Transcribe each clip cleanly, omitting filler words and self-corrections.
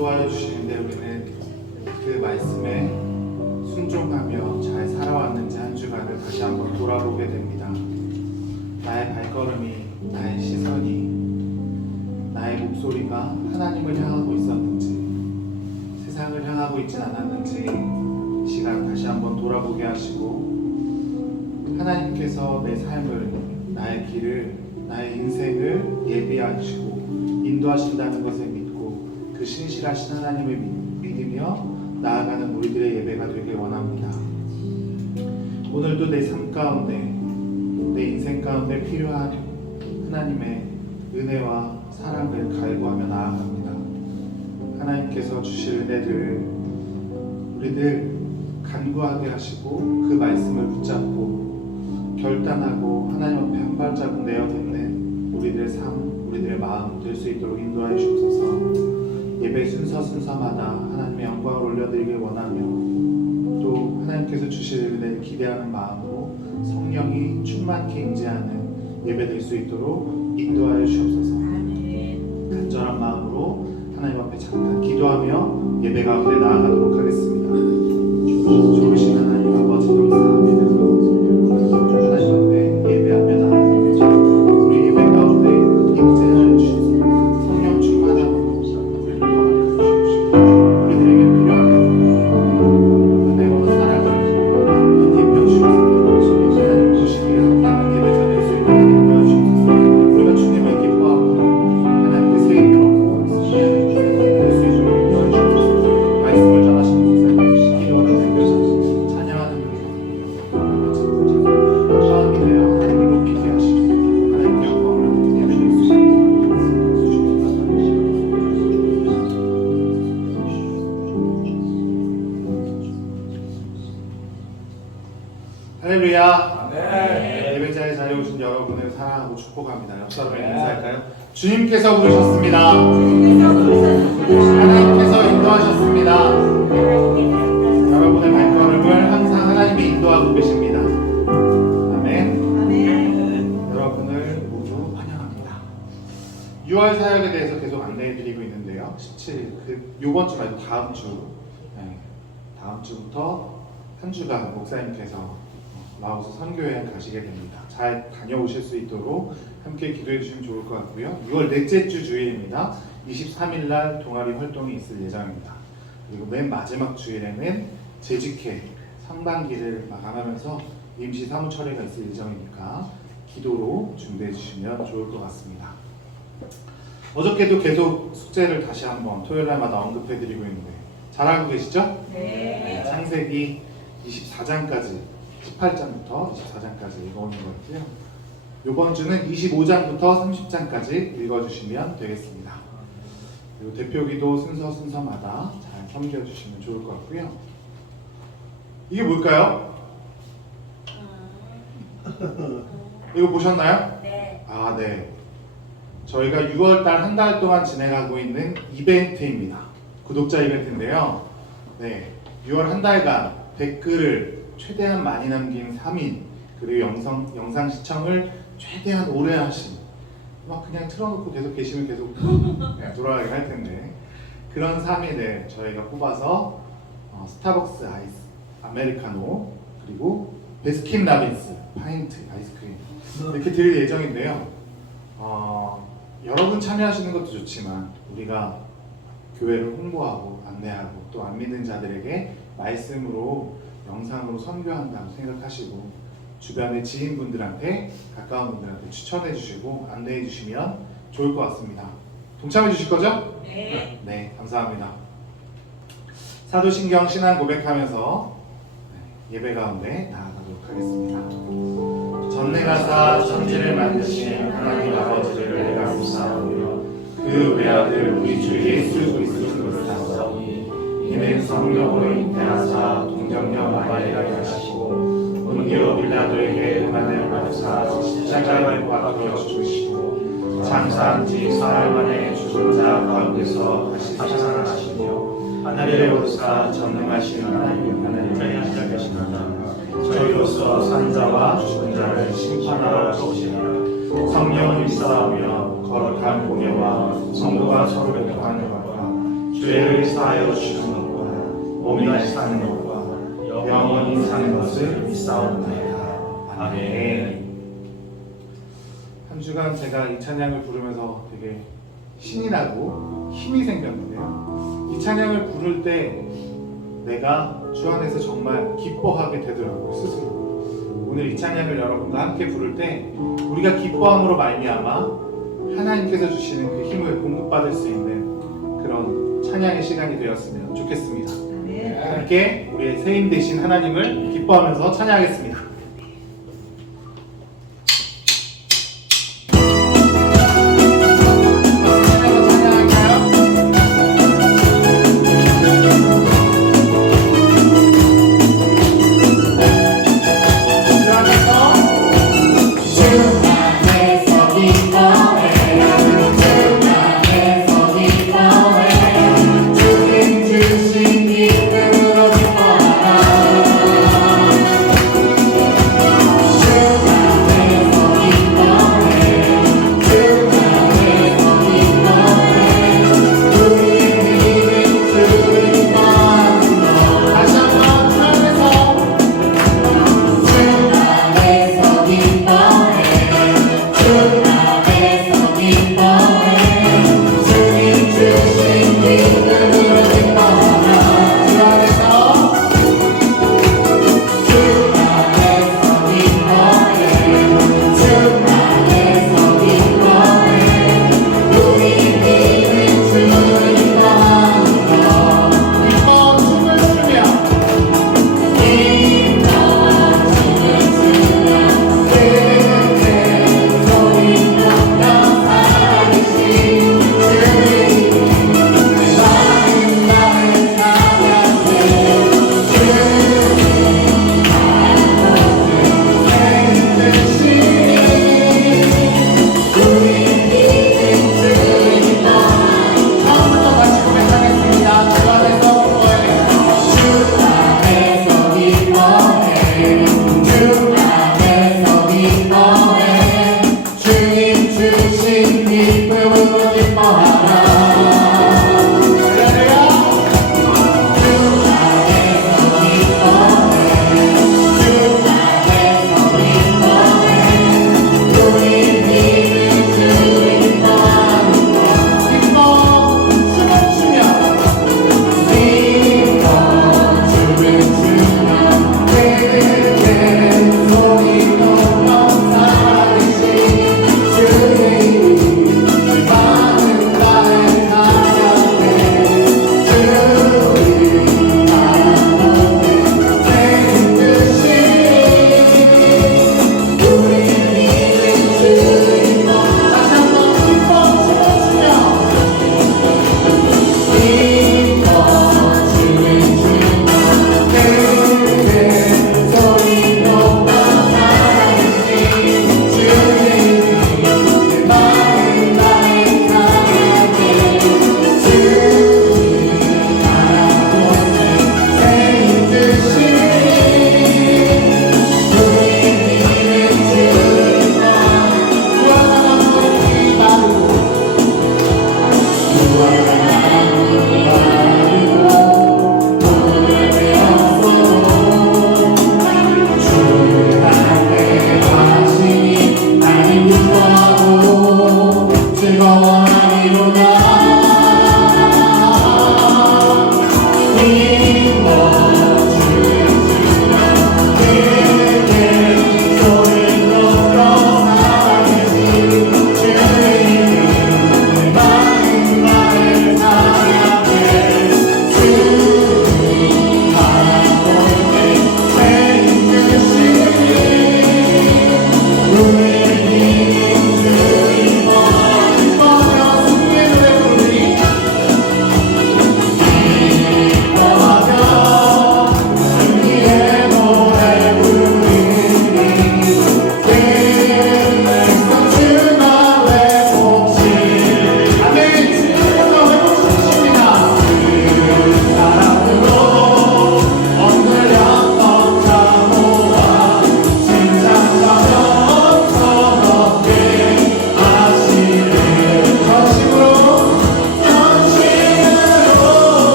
인도하여 주시는데 우리는 그 말씀에 순종하며 잘 살아왔는지 한 주간을 다시 한번 돌아보게 됩니다. 나의 발걸음이, 나의 시선이, 나의 목소리가 하나님을 향하고 있었는지, 세상을 향하고 있진 않았는지 이 시간 다시 한번 돌아보게 하시고, 하나님께서 내 삶을, 나의 길을, 나의 인생을 예비하시고 인도하신다는 것을 믿고 그 신실하신 하나님을 믿으며 나아가는 우리들의 예배가 되길 원합니다. 오늘도 내 삶 가운데, 내 인생 가운데 필요한 하나님의 은혜와 사랑을 갈구하며 나아갑니다. 하나님께서 주실 은혜를 우리들 간구하게 하시고 그 말씀을 붙잡고 결단하고 하나님 앞에 한 발자국 내어 딛는 우리들의 삶, 우리들의 마음 될 수 있도록 인도하여 주옵소서. 예배 순서마다 하나님의 영광을 올려드리길 원하며 또 하나님께서 주실 은혜를 기대하는 마음으로 성령이 충만케 임재하는 예배 될 수 있도록 인도하여 주옵소서. 간절한 마음으로 하나님 앞에 잠깐 기도하며 예배 가운데 나아가도록 하겠습니다. 좋으신 하나님 아버지 감사합니다. 하나님 앞에 예배하며 나아가겠습니다. 우리 예배 가운데 임재하여 주시옵소서. 성령 충만함으로 우리를 허락하여 주시옵소서. 우리들에게 필요한 은혜와 사랑을 입혀 주옵소서. 하나님 주시기에 합당한 예배 드릴 수 있도록 인도하여 주옵소서. 우리가 주님을 기뻐하고 하나님께 새 힘을 얻고 될 수 있도록 인도하여 주옵소서. 말씀을 전하시는 목사님 기도하는 대표자 찬양하는 마음이 되어 하나님을 높이게 하시고 하나님께 영광을 예배드릴 수 있도록 할렐루야. 네. 예배자의 자리에 오신 여러분을 사랑하고 축복합니다. 옆사람에 인사할까요? 주님께서 부르셨습니다. 하나님께서 인도하셨습니다. 여러분의 발걸음을 항상 하나님이 인도하고 계십니다. 아멘. 여러분을 모두 환영합니다. 6월 사역에 대해서 계속 안내해드리고 있는데요. 17일, 요번 주 말고 다음 주부터 한 주간 목사님께서 라오스 선교여행 가시게 됩니다. 잘 다녀오실 수 있도록 함께 기도해 주시면 좋을 것 같고요. 6월 넷째 주 주일입니다. 23일 날 동아리 활동이 있을 예정입니다. 그리고 맨 마지막 주일에는 재직회 상반기를 마감하면서 임시 사무처리가 있을 예정이니까 기도로 준비해 주시면 좋을 것 같습니다. 어저께도 계속 숙제를 다시 한번 토요일 날마다 언급해 드리고 있는데 잘 알고 계시죠? 네. 창세기 24장까지 18장부터 24장까지 읽어오는 거고요. 이번 주는 25장부터 30장까지 읽어주시면 되겠습니다. 그리고 대표기도 순서마다 잘 섬겨주시면 좋을 것 같고요. 이게 뭘까요? 이거 보셨나요? 네. 아, 네. 저희가 6월달 한 달 동안 진행하고 있는 이벤트입니다. 구독자 이벤트인데요. 네, 6월 한 달간 댓글을 최대한 많이 남긴 3인, 그리고 영상 시청을 최대한 오래 하신, 막 그냥 틀어놓고 계속 계시면 계속 돌아가긴 할 텐데, 그런 3인을 저희가 뽑아서 스타벅스 아이스 아메리카노 그리고 베스킨라빈스 파인트 아이스크림 이렇게 드릴 예정인데요. 여러분 참여하시는 것도 좋지만 우리가 교회를 홍보하고 안내하고 또 안 믿는 자들에게 말씀으로 영상으로 선교한다고 생각하시고 주변의 지인분들한테 가까운 분들한테 추천해 주시고 안내해 주시면 좋을 것 같습니다. 동참해 주실 거죠? 네. 네, 감사합니다. 사도신경 신앙 고백하면서 예배 가운데 나아가도록 하겠습니다. 전능하사 천지를 만드신 하나님 아버지를 내가 감사하며 그 외아들 우리 주 예수 그리스도를 사사오니 이는 성령으로 잉태하사 동정녀 마리아에게 하시고 본디오 빌라도에게 고난을 받으사 십자가에 못 박혀 죽으시고 장사한 지 사흘 만에 죽은 자 가운데서 다시 살아나시며 하늘에 오르사 전능하신 하나님 하나님의 시작하시나니 저희로서 산 자와 죽은 자를 심판하러 오시리라. 성령을 믿사오며 거룩한 공예와 성도가 서로 교통하는 것과 죄를 사하여 주는 것과 몸이 사는 것과 영원히 사는 것을 믿사옵나이다. 아멘. 한 주간 제가 이 찬양을 부르면서 되게 신이 나고 힘이 생겼는데요. 이 찬양을 부를 때 내가 주 안에서 정말 기뻐하게 되더라고요, 스스로. 오늘 이 찬양을 여러분과 함께 부를 때 우리가 기뻐함으로 말미암아 하나님께서 주시는 그 힘을 공급받을 수 있는 그런 찬양의 시간이 되었으면 좋겠습니다. 함께 우리의 세임 되신 하나님을 기뻐하면서 찬양하겠습니다. 주신 기쁨으로 기뻐하라.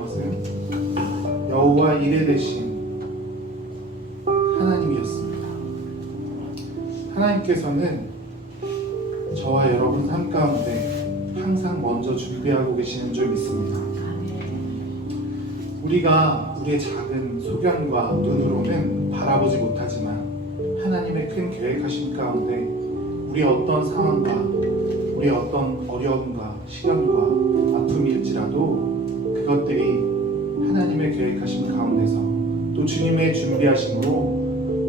것은 여호와 이레 되신 하나님이었습니다. 하나님께서는 저와 여러분 삶 가운데 항상 먼저 준비하고 계시는 줄 믿습니다. 우리가 우리의 작은 소견과 눈으로는 바라보지 못하지만 하나님의 큰 계획하심 가운데 우리의 어떤 상황과 우리의 어떤 어려움과 시련과 아픔일지라도 그것들이 하나님의 계획하심 가운데서 또 주님의 준비하심으로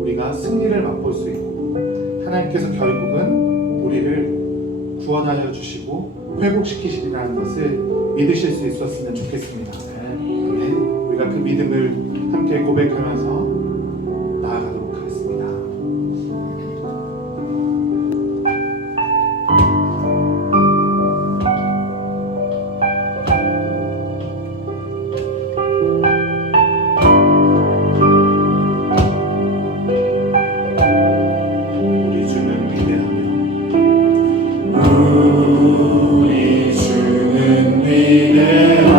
우리가 승리를 맛볼 수 있고 하나님께서 결국은 우리를 구원하여 주시고 회복시키시리라는 것을 믿으실 수 있었으면 좋겠습니다. 우리가 그 믿음을 함께 고백하면서 나아가도록 하겠습니다. 우리 주는 위대하며 우리 주는 위대하며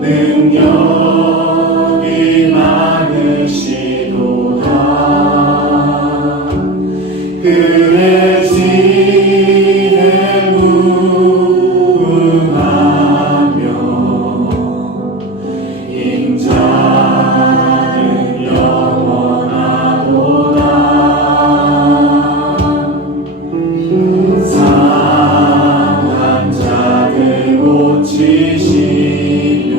능력이 많으시도다. 그의 지혜 무궁하며 인자는 영원하도다. 상한 자를 고치시며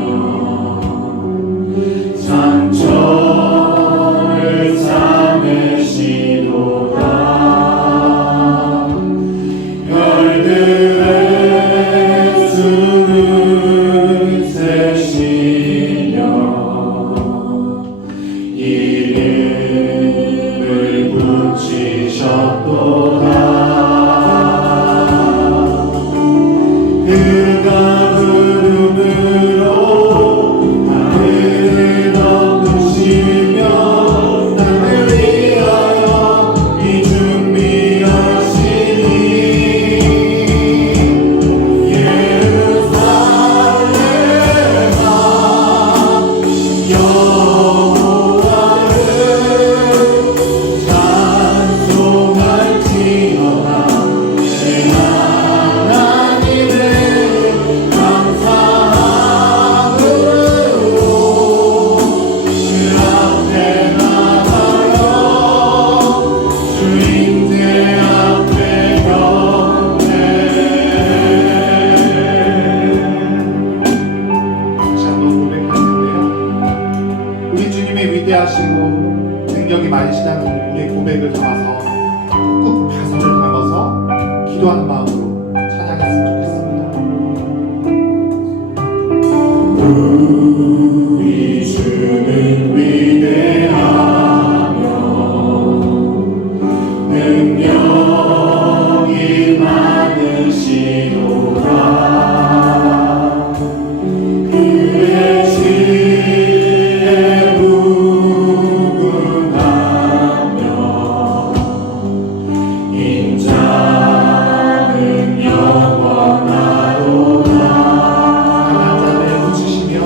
상처를 싸매시도다. 별들의 수를 세시며 이름을 붙이셨도다. 그가 구름으로 하늘을 덮으시며 땅을 위하여 이 준비하시니 예루살렘아 여호와를 찬송할지어다. 내 하나님을 감사함으로 그 앞에 나가요. 주인들 앞에 경배. 다시 한번 고백하는데요. 우리 주님의 위대하시고 능력이 많으시다는 우리의 고백을 담아서 꼭 가사를 담아서 기도하는 마음으로 찬양했으면 좋겠습니다. 우리 주는 위대하며 능력이 많으시도다. 그의 지혜 무궁하며 인자는 영원하도다. 강한 자들을 붙이시며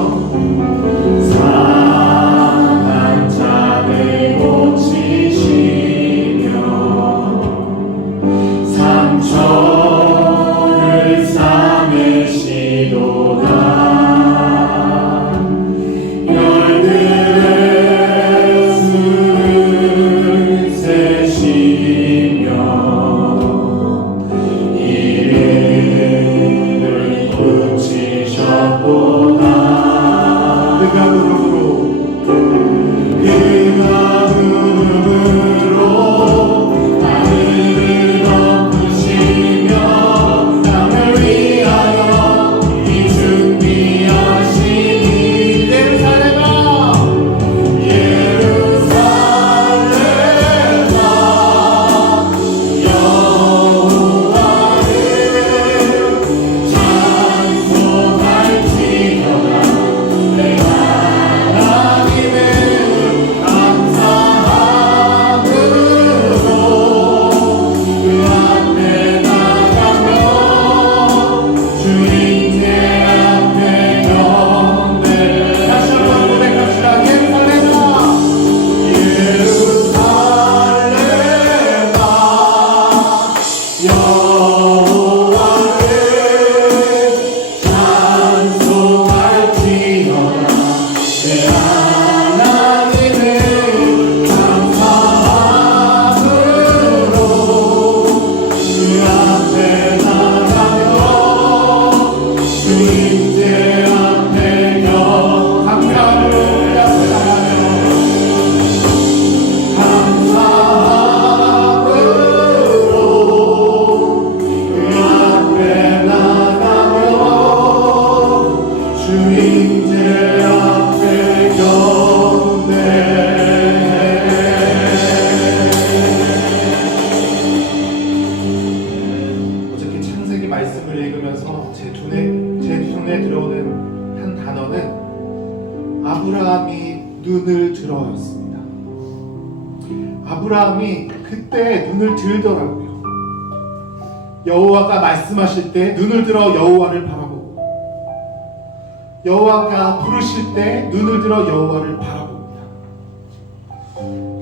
눈에 들어오는 한 단어는 아브라함이 눈을 들어였습니다. 아브라함이 그때 눈을 들더라고요. 여호와가 말씀하실 때 눈을 들어 여호와를 바라보고, 여호와가 부르실 때 눈을 들어 여호와를 바라봅니다.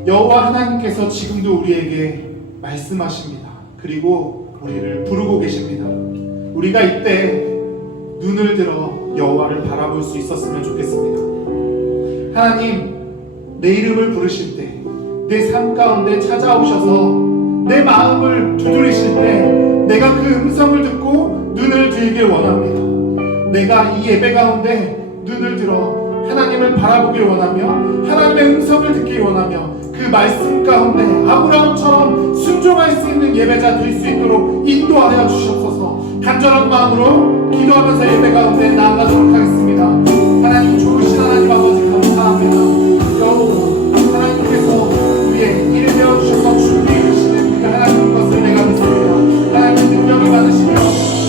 여호와 하나님께서 지금도 우리에게 말씀하십니다. 그리고 우리를 부르고 계십니다. 우리가 이때 눈을 들어 여호와를 바라볼 수 있었으면 좋겠습니다. 하나님, 내 이름을 부르실 때, 내 삶 가운데 찾아오셔서 내 마음을 두드리실 때 내가 그 음성을 듣고 눈을 들길 원합니다. 내가 이 예배 가운데 눈을 들어 하나님을 바라보길 원하며 하나님의 음성을 듣길 원하며 그 말씀 가운데 아브라함처럼 순종할 수 있는 예배자 될 수 있도록 인도하여 주시옵소서. 간절한 마음으로 기도하면서 예배 가운데 나아가도록 하겠습니다. 하나님, 좋으신 하나님 아버지 감사합니다. 여호와 하나님께서 우리의 일을 배워주셔서 준비해 주시는 그 하나님 것을 내가 믿습니다. 하나님은 능력을 받으시며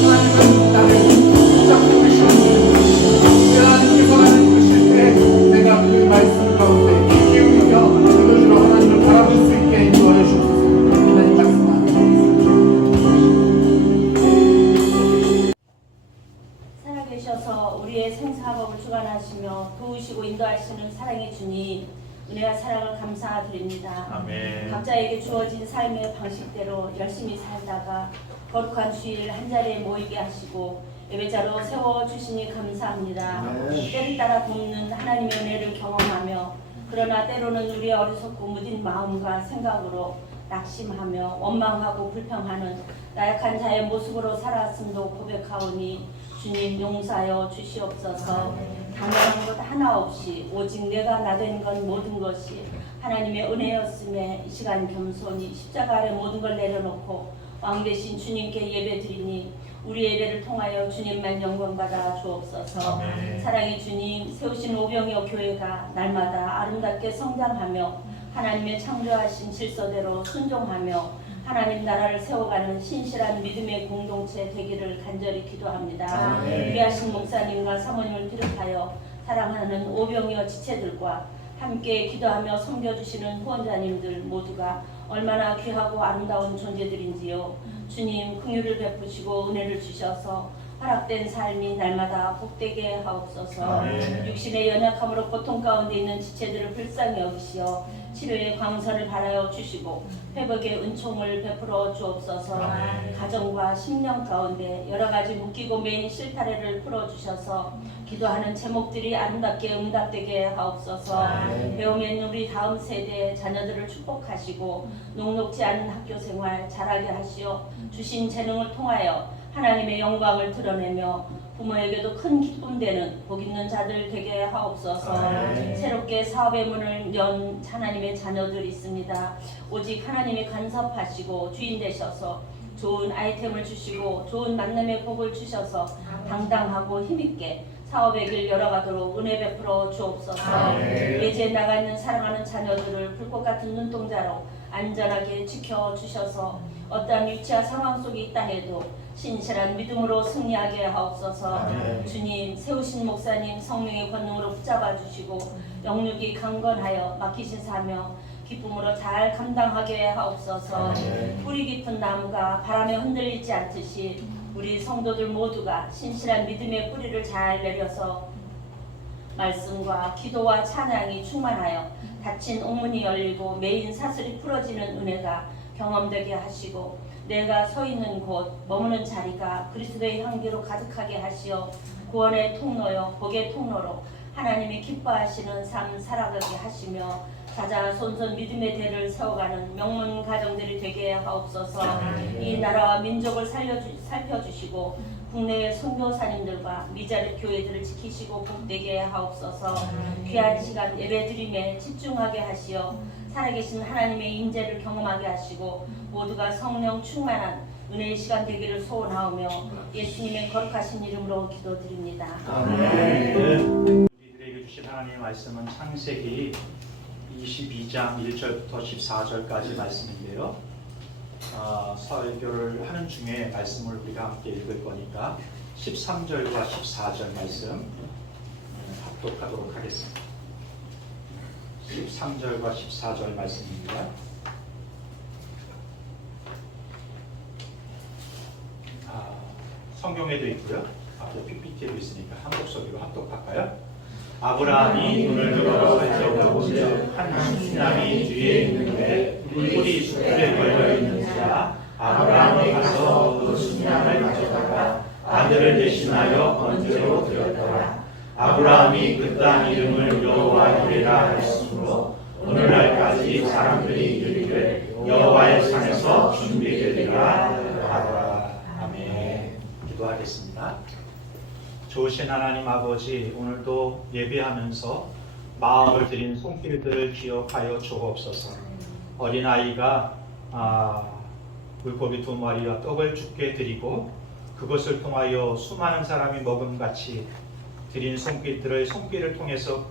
하나님은 나를 붙잡고 계시는 하나님께서 나를 부르실 때 내가 그 말씀 가운데 귀 기울이며 눈을 들어 하나님을 바라볼 수 있게 인도하여 주옵소서. 하나님 말씀하옵소서. 살아계셔서 우리의 생사복을 주관하시며 도우시고 인도하시는 사랑의 주님, 은혜와 사랑을 감사드립니다. 아멘. 각자에게 주어진 삶의 방식대로 열심히 살다가 거룩한 주일 한자리에 모이게 하시고 예배자로 세워주시니 감사합니다. 때를 따라 돕는 하나님의 은혜를 경험하며, 그러나 때로는 우리의 어리석고 무딘 마음과 생각으로 낙심하며 원망하고 불평하는 나약한 자의 모습으로 살았음도 고백하오니 주님 용서하여 주시옵소서. 당연한 것 하나 없이 오직 내가 나된 건 모든 것이 하나님의 은혜였음에 이 시간 겸손히 십자가 아래 모든 걸 내려놓고 왕 대신 주님께 예배드리니 우리의 예배를 통하여 주님만 영광받아 주옵소서. 아멘. 사랑의 주님, 세우신 오병이어 교회가 날마다 아름답게 성장하며 하나님의 창조하신 질서대로 순종하며 하나님 나라를 세워가는 신실한 믿음의 공동체 되기를 간절히 기도합니다. 아멘. 귀하신 목사님과 사모님을 비롯하여 사랑하는 오병이어 지체들과 함께 기도하며 섬겨주시는 후원자님들 모두가 얼마나 귀하고 아름다운 존재들인지요. 주님, 긍휼을 베푸시고 은혜를 주셔서 허락된 삶이 날마다 복되게 하옵소서. 아멘. 육신의 연약함으로 고통 가운데 있는 지체들을 불쌍히 여기시어 치료의 광선을 발하여 주시고 회복의 은총을 베풀어 주옵소서. 아멘. 가정과 심령 가운데 여러 가지 묶이고 매인 실타래를 풀어주셔서 기도하는 제목들이 아름답게 응답되게 하옵소서. 아멘. 배움에 있는 우리 다음 세대 자녀들을 축복하시고 녹록지 않은 학교 생활 잘하게 하시어 주신 재능을 통하여 하나님의 영광을 드러내며 부모에게도 큰 기쁨 되는 복 있는 자들 되게 하옵소서. 아멘. 새롭게 사업의 문을 연 하나님의 자녀들 있습니다. 오직 하나님이 간섭하시고 주인 되셔서 좋은 아이템을 주시고 좋은 만남의 복을 주셔서 당당하고 힘있게 사업의 길 열어가도록 은혜 베풀어 주옵소서. 아멘. 예지에 나가 있는 사랑하는 자녀들을 불꽃 같은 눈동자로 안전하게 지켜주셔서 어떠한 위치와 상황 속에 있다 해도 신실한 믿음으로 승리하게 하옵소서. 아멘. 주님, 세우신 목사님 성령의 권능으로 붙잡아 주시고 영육이 강건하여 맡기신 사명 기쁨으로 잘 감당하게 하옵소서. 아멘. 뿌리 깊은 나무가 바람에 흔들리지 않듯이 우리 성도들 모두가 신실한 믿음의 뿌리를 잘 내려서 말씀과 기도와 찬양이 충만하여 닫힌 옥문이 열리고 매인 사슬이 풀어지는 은혜가 경험되게 하시고 내가 서 있는 곳 머무는 자리가 그리스도의 향기로 가득하게 하시어 구원의 통로요 복의 통로로 하나님이 기뻐하시는 삶 살아가게 하시며 자자손손 믿음의 대를 세워가는 명문 가정들이 되게 하옵소서. 이 나라와 민족을 살펴주시고 국내의 선교사님들과 미자립 교회들을 지키시고 복되게 하옵소서. 귀한 시간 예배드림에 집중하게 하시어 살아계신 하나님의 인재를 경험하게 하시고 모두가 성령 충만한 은혜의 시간 되기를 소원하오며 예수님의 거룩하신 이름으로 기도드립니다. 아멘. 우리들에게 주신 하나님의 말씀은 창세기 22장 1절부터 14절까지 말씀인데요. 설교를 하는 중에 말씀을 우리가 함께 읽을 거니까 13절과 14절 말씀 합독하도록 하겠습니다. 13절과 14절 말씀입니다. 성경에도 있고요. 앞에 PPT에도 있으니까 한 목소리로 합독할까요? 아브라함이 눈을 들어 살펴보고 한 순남이 뒤에 있는데 뿔이 숯불에 걸려 있는지라 아브라함이 가서 그 순남을 가져다가 아들을 대신하여 번제로 드렸더라. 아브라함이 그 땅 이름을 여호와 이레라 했으므로 오늘날까지 사람들이 이르기를 여호와의 산에서 준비되리라 하더라. 아멘. 기도하겠습니다. 좋으신 하나님 아버지, 오늘도 예배하면서 마음을 드린 손길들을 기억하여 주옵소서. 어린아이가 물고기 2마리와 떡을 주께 드리고 그것을 통하여 수많은 사람이 먹음같이 드린 손길들을 손길을 통해서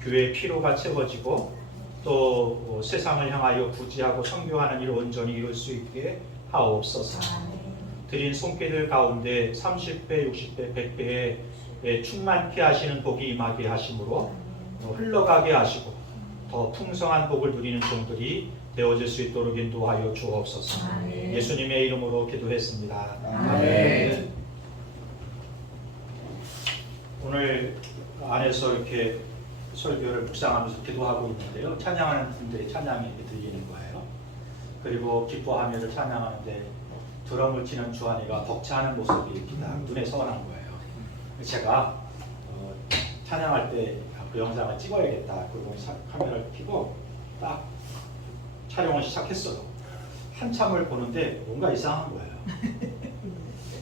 교회의 피로가 채워지고 또 세상을 향하여 구제하고 선교하는 일 온전히 이룰 수 있게 하옵소서. 드린 손길들 가운데 30배, 60배, 100배에 충만케 하시는 복이 임하게 하심으로 흘러가게 하시고 더 풍성한 복을 누리는 종들이 되어질 수 있도록 인도하여 주옵소서. 예수님의 이름으로 기도했습니다. 아멘. 오늘 안에서 이렇게 설교를 묵상하면서 기도하고 있는데요. 찬양하는 분들의 찬양이 들리는 거예요. 그리고 기뻐하며를 찬양하는데 드럼을 치는 주한이가 벅차는 모습이 이렇게 눈에 선한 거예요. 제가 찬양할 때 그 영상을 찍어야겠다. 그리고 카메라를 켜고 딱 촬영을 시작했어요. 한참을 보는데 뭔가 이상한 거예요.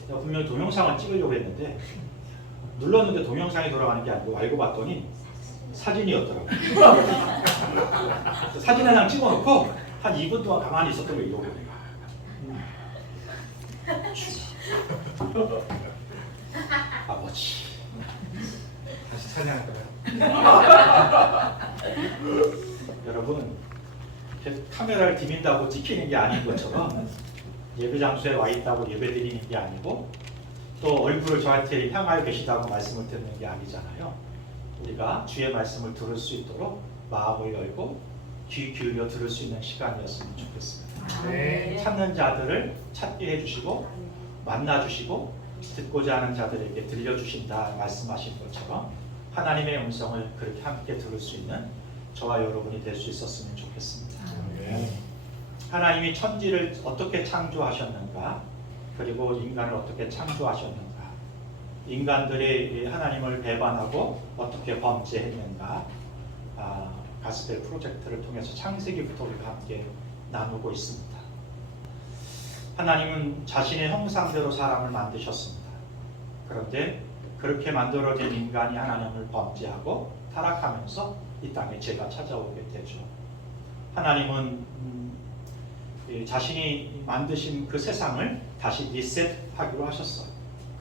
내가 분명히 동영상을 찍으려고 했는데 눌렀는데 동영상이 돌아가는 게 아니고 알고 봤더니 사진이었더라고요. 사진 하나 찍어놓고 한 2분 동안 가만히 있었던 걸 잃어버려요. 아버지 다시 찬양할까요? 여러분 이렇게 카메라를 디민다고 찍히는 게 아닌 것처럼 예배 장소에 와 있다고 예배 드리는 게 아니고 또 얼굴을 저한테 향하여 계시다고 말씀을 듣는 게 아니잖아요. 우리가 주의 말씀을 들을 수 있도록 마음을 열고 귀 기울여 들을 수 있는 시간이었으면 좋겠습니다. 네. 찾는 자들을 찾게 해주시고 만나주시고 듣고자 하는 자들에게 들려주신다 말씀하신 것처럼 하나님의 음성을 그렇게 함께 들을 수 있는 저와 여러분이 될 수 있었으면 좋겠습니다. 하나님이 천지를 어떻게 창조하셨는가, 그리고 인간을 어떻게 창조하셨는가, 인간들이 하나님을 배반하고 어떻게 범죄했는가, 가스펠 프로젝트를 통해서 창세기부터 우리가 함께 나누고 있습니다. 하나님은 자신의 형상대로 사람을 만드셨습니다. 그런데 그렇게 만들어진 인간이 하나님을 범죄하고 타락하면서 이 땅에 죄가 찾아오게 되죠. 하나님은 자신이 만드신 그 세상을 다시 리셋하기로 하셨어요.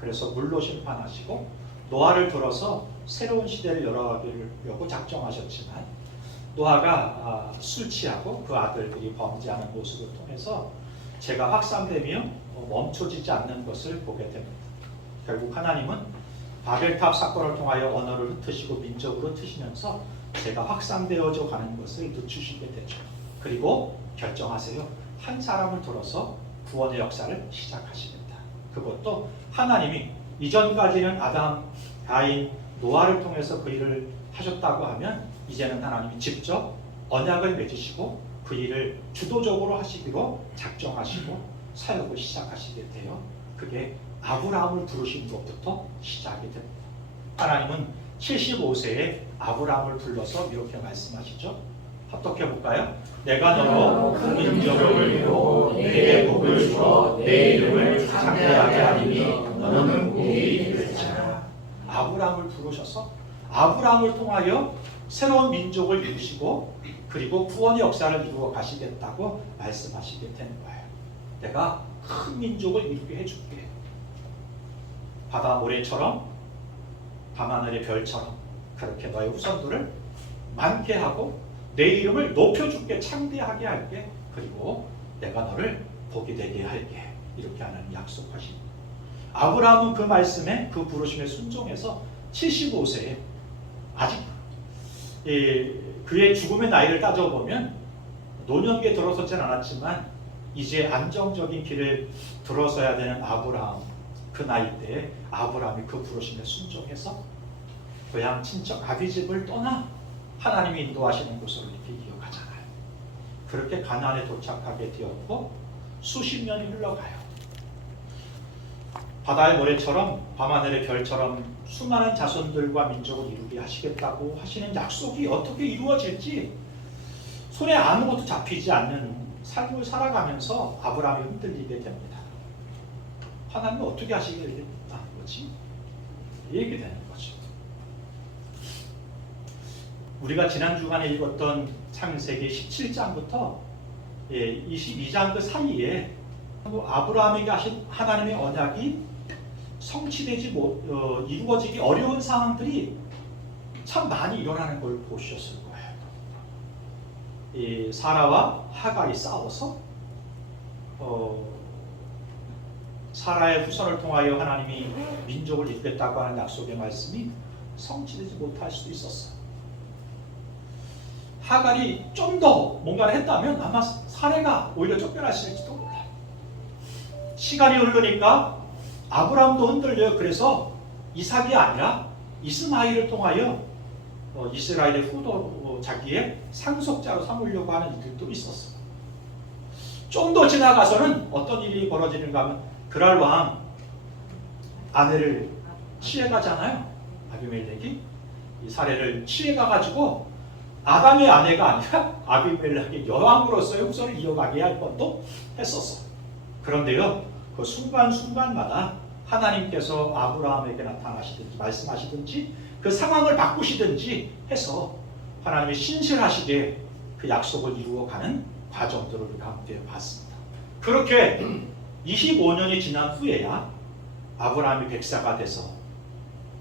그래서 물로 심판하시고 노아를 들어서 새로운 시대를 열어가려고 작정하셨지만 노아가 술 취하고 그 아들들이 범죄하는 모습을 통해서 죄가 확산되며 멈춰지지 않는 것을 보게 됩니다. 결국 하나님은 바벨탑 사건을 통하여 언어를 흩으시고 민족을 흩으시면서 죄가 확산되어져 가는 것을 늦추시게 되죠. 그리고 결정하세요. 한 사람을 들어서 구원의 역사를 시작하시겠다. 그것도 하나님이 이전까지는 아담, 가인, 노아를 통해서 그 일을 하셨다고 하면 이제는 하나님이 직접 언약을 맺으시고 그 일을 주도적으로 하시기로 작정하시고 사역을 시작하시게 돼요. 그게 아브라함을 부르신 것부터 시작이 됩니다. 하나님은 75세에 아브라함을 불러서 이렇게 말씀하시죠. 합독해 볼까요? 내가 너로 큰 민족을 이루고 내게 복을 주어 내 이름을 창대하게 하리니 너는 복이 되리라. 아브라함을 부르셔서 아브라함을 통하여 새로운 민족을 이루시고 그리고 구원의 역사를 이루어 가시겠다고 말씀하시게 되는 거예요. 내가 큰 민족을 이루게 해줄게. 바다 모래처럼 밤하늘의 별처럼 그렇게 너의 후손들을 많게 하고 내 이름을 높여줄게, 창대하게 할게. 그리고 내가 너를 복이 되게 할게. 이렇게 하는 약속하십니다. 아브라함은 그 말씀에 그 부르심에 순종해서 75세에 아직 그의 죽음의 나이를 따져보면 노년기에 들어서진 않았지만 이제 안정적인 길을 들어서야 되는 아브라함, 그 나이 때에 아브라함이 그 부르심에 순종해서 고향 친척 아비집을 떠나 하나님이 인도하시는 곳으로 이렇게 이어가잖아요. 그렇게 가나안에 도착하게 되었고 수십 년이 흘러가요. 바다의 모래처럼 밤하늘의 별처럼 수많은 자손들과 민족을 이루게 하시겠다고 하시는 약속이 어떻게 이루어질지 손에 아무것도 잡히지 않는 삶을 살아가면서 아브라함이 흔들리게 됩니다. 하나님은 어떻게 하시겠다는 거지? 이렇게 되는 거죠. 우리가 지난 주간에 읽었던 창세기 17장부터 22장 그 사이에 아브라함에게 하신 하나님의 언약이 성취되지 이루어지기 어려운 상황들이 참 많이 일어나는 걸 보셨을 거예요. 이 사라와 하갈이 싸워서 사라의 후손을 통하여 하나님이 민족을 이루겠다고 하는 약속의 말씀이 성취되지 못할 수도 있었어요. 하갈이 좀 더 뭔가를 했다면 아마 사례가 오히려 쫓겨났을지도 몰라요. 시간이 흐르니까 아브라함도 흔들려요. 그래서 이삭이 아니라 이스마엘을 통하여 이스라엘의 후도 자기의 상속자로 삼으려고 하는 일들도 있었어요. 좀 더 지나가서는 어떤 일이 벌어지는가 하면 그랄 왕 아내를 취해가잖아요. 아비멜렉이 이 사례를 취해가가지고 아담의 아내가 아니라 아비멜렉의 여왕으로서의 후손을 이어가게 할 뻔도 했었어요. 그런데요, 그 순간순간마다 하나님께서 아브라함에게 나타나시든지 말씀하시든지 그 상황을 바꾸시든지 해서 하나님이 신실하시게 그 약속을 이루어가는 과정들을 우리가 함께 봤습니다. 그렇게 25년이 지난 후에야 아브라함이 백사가 돼서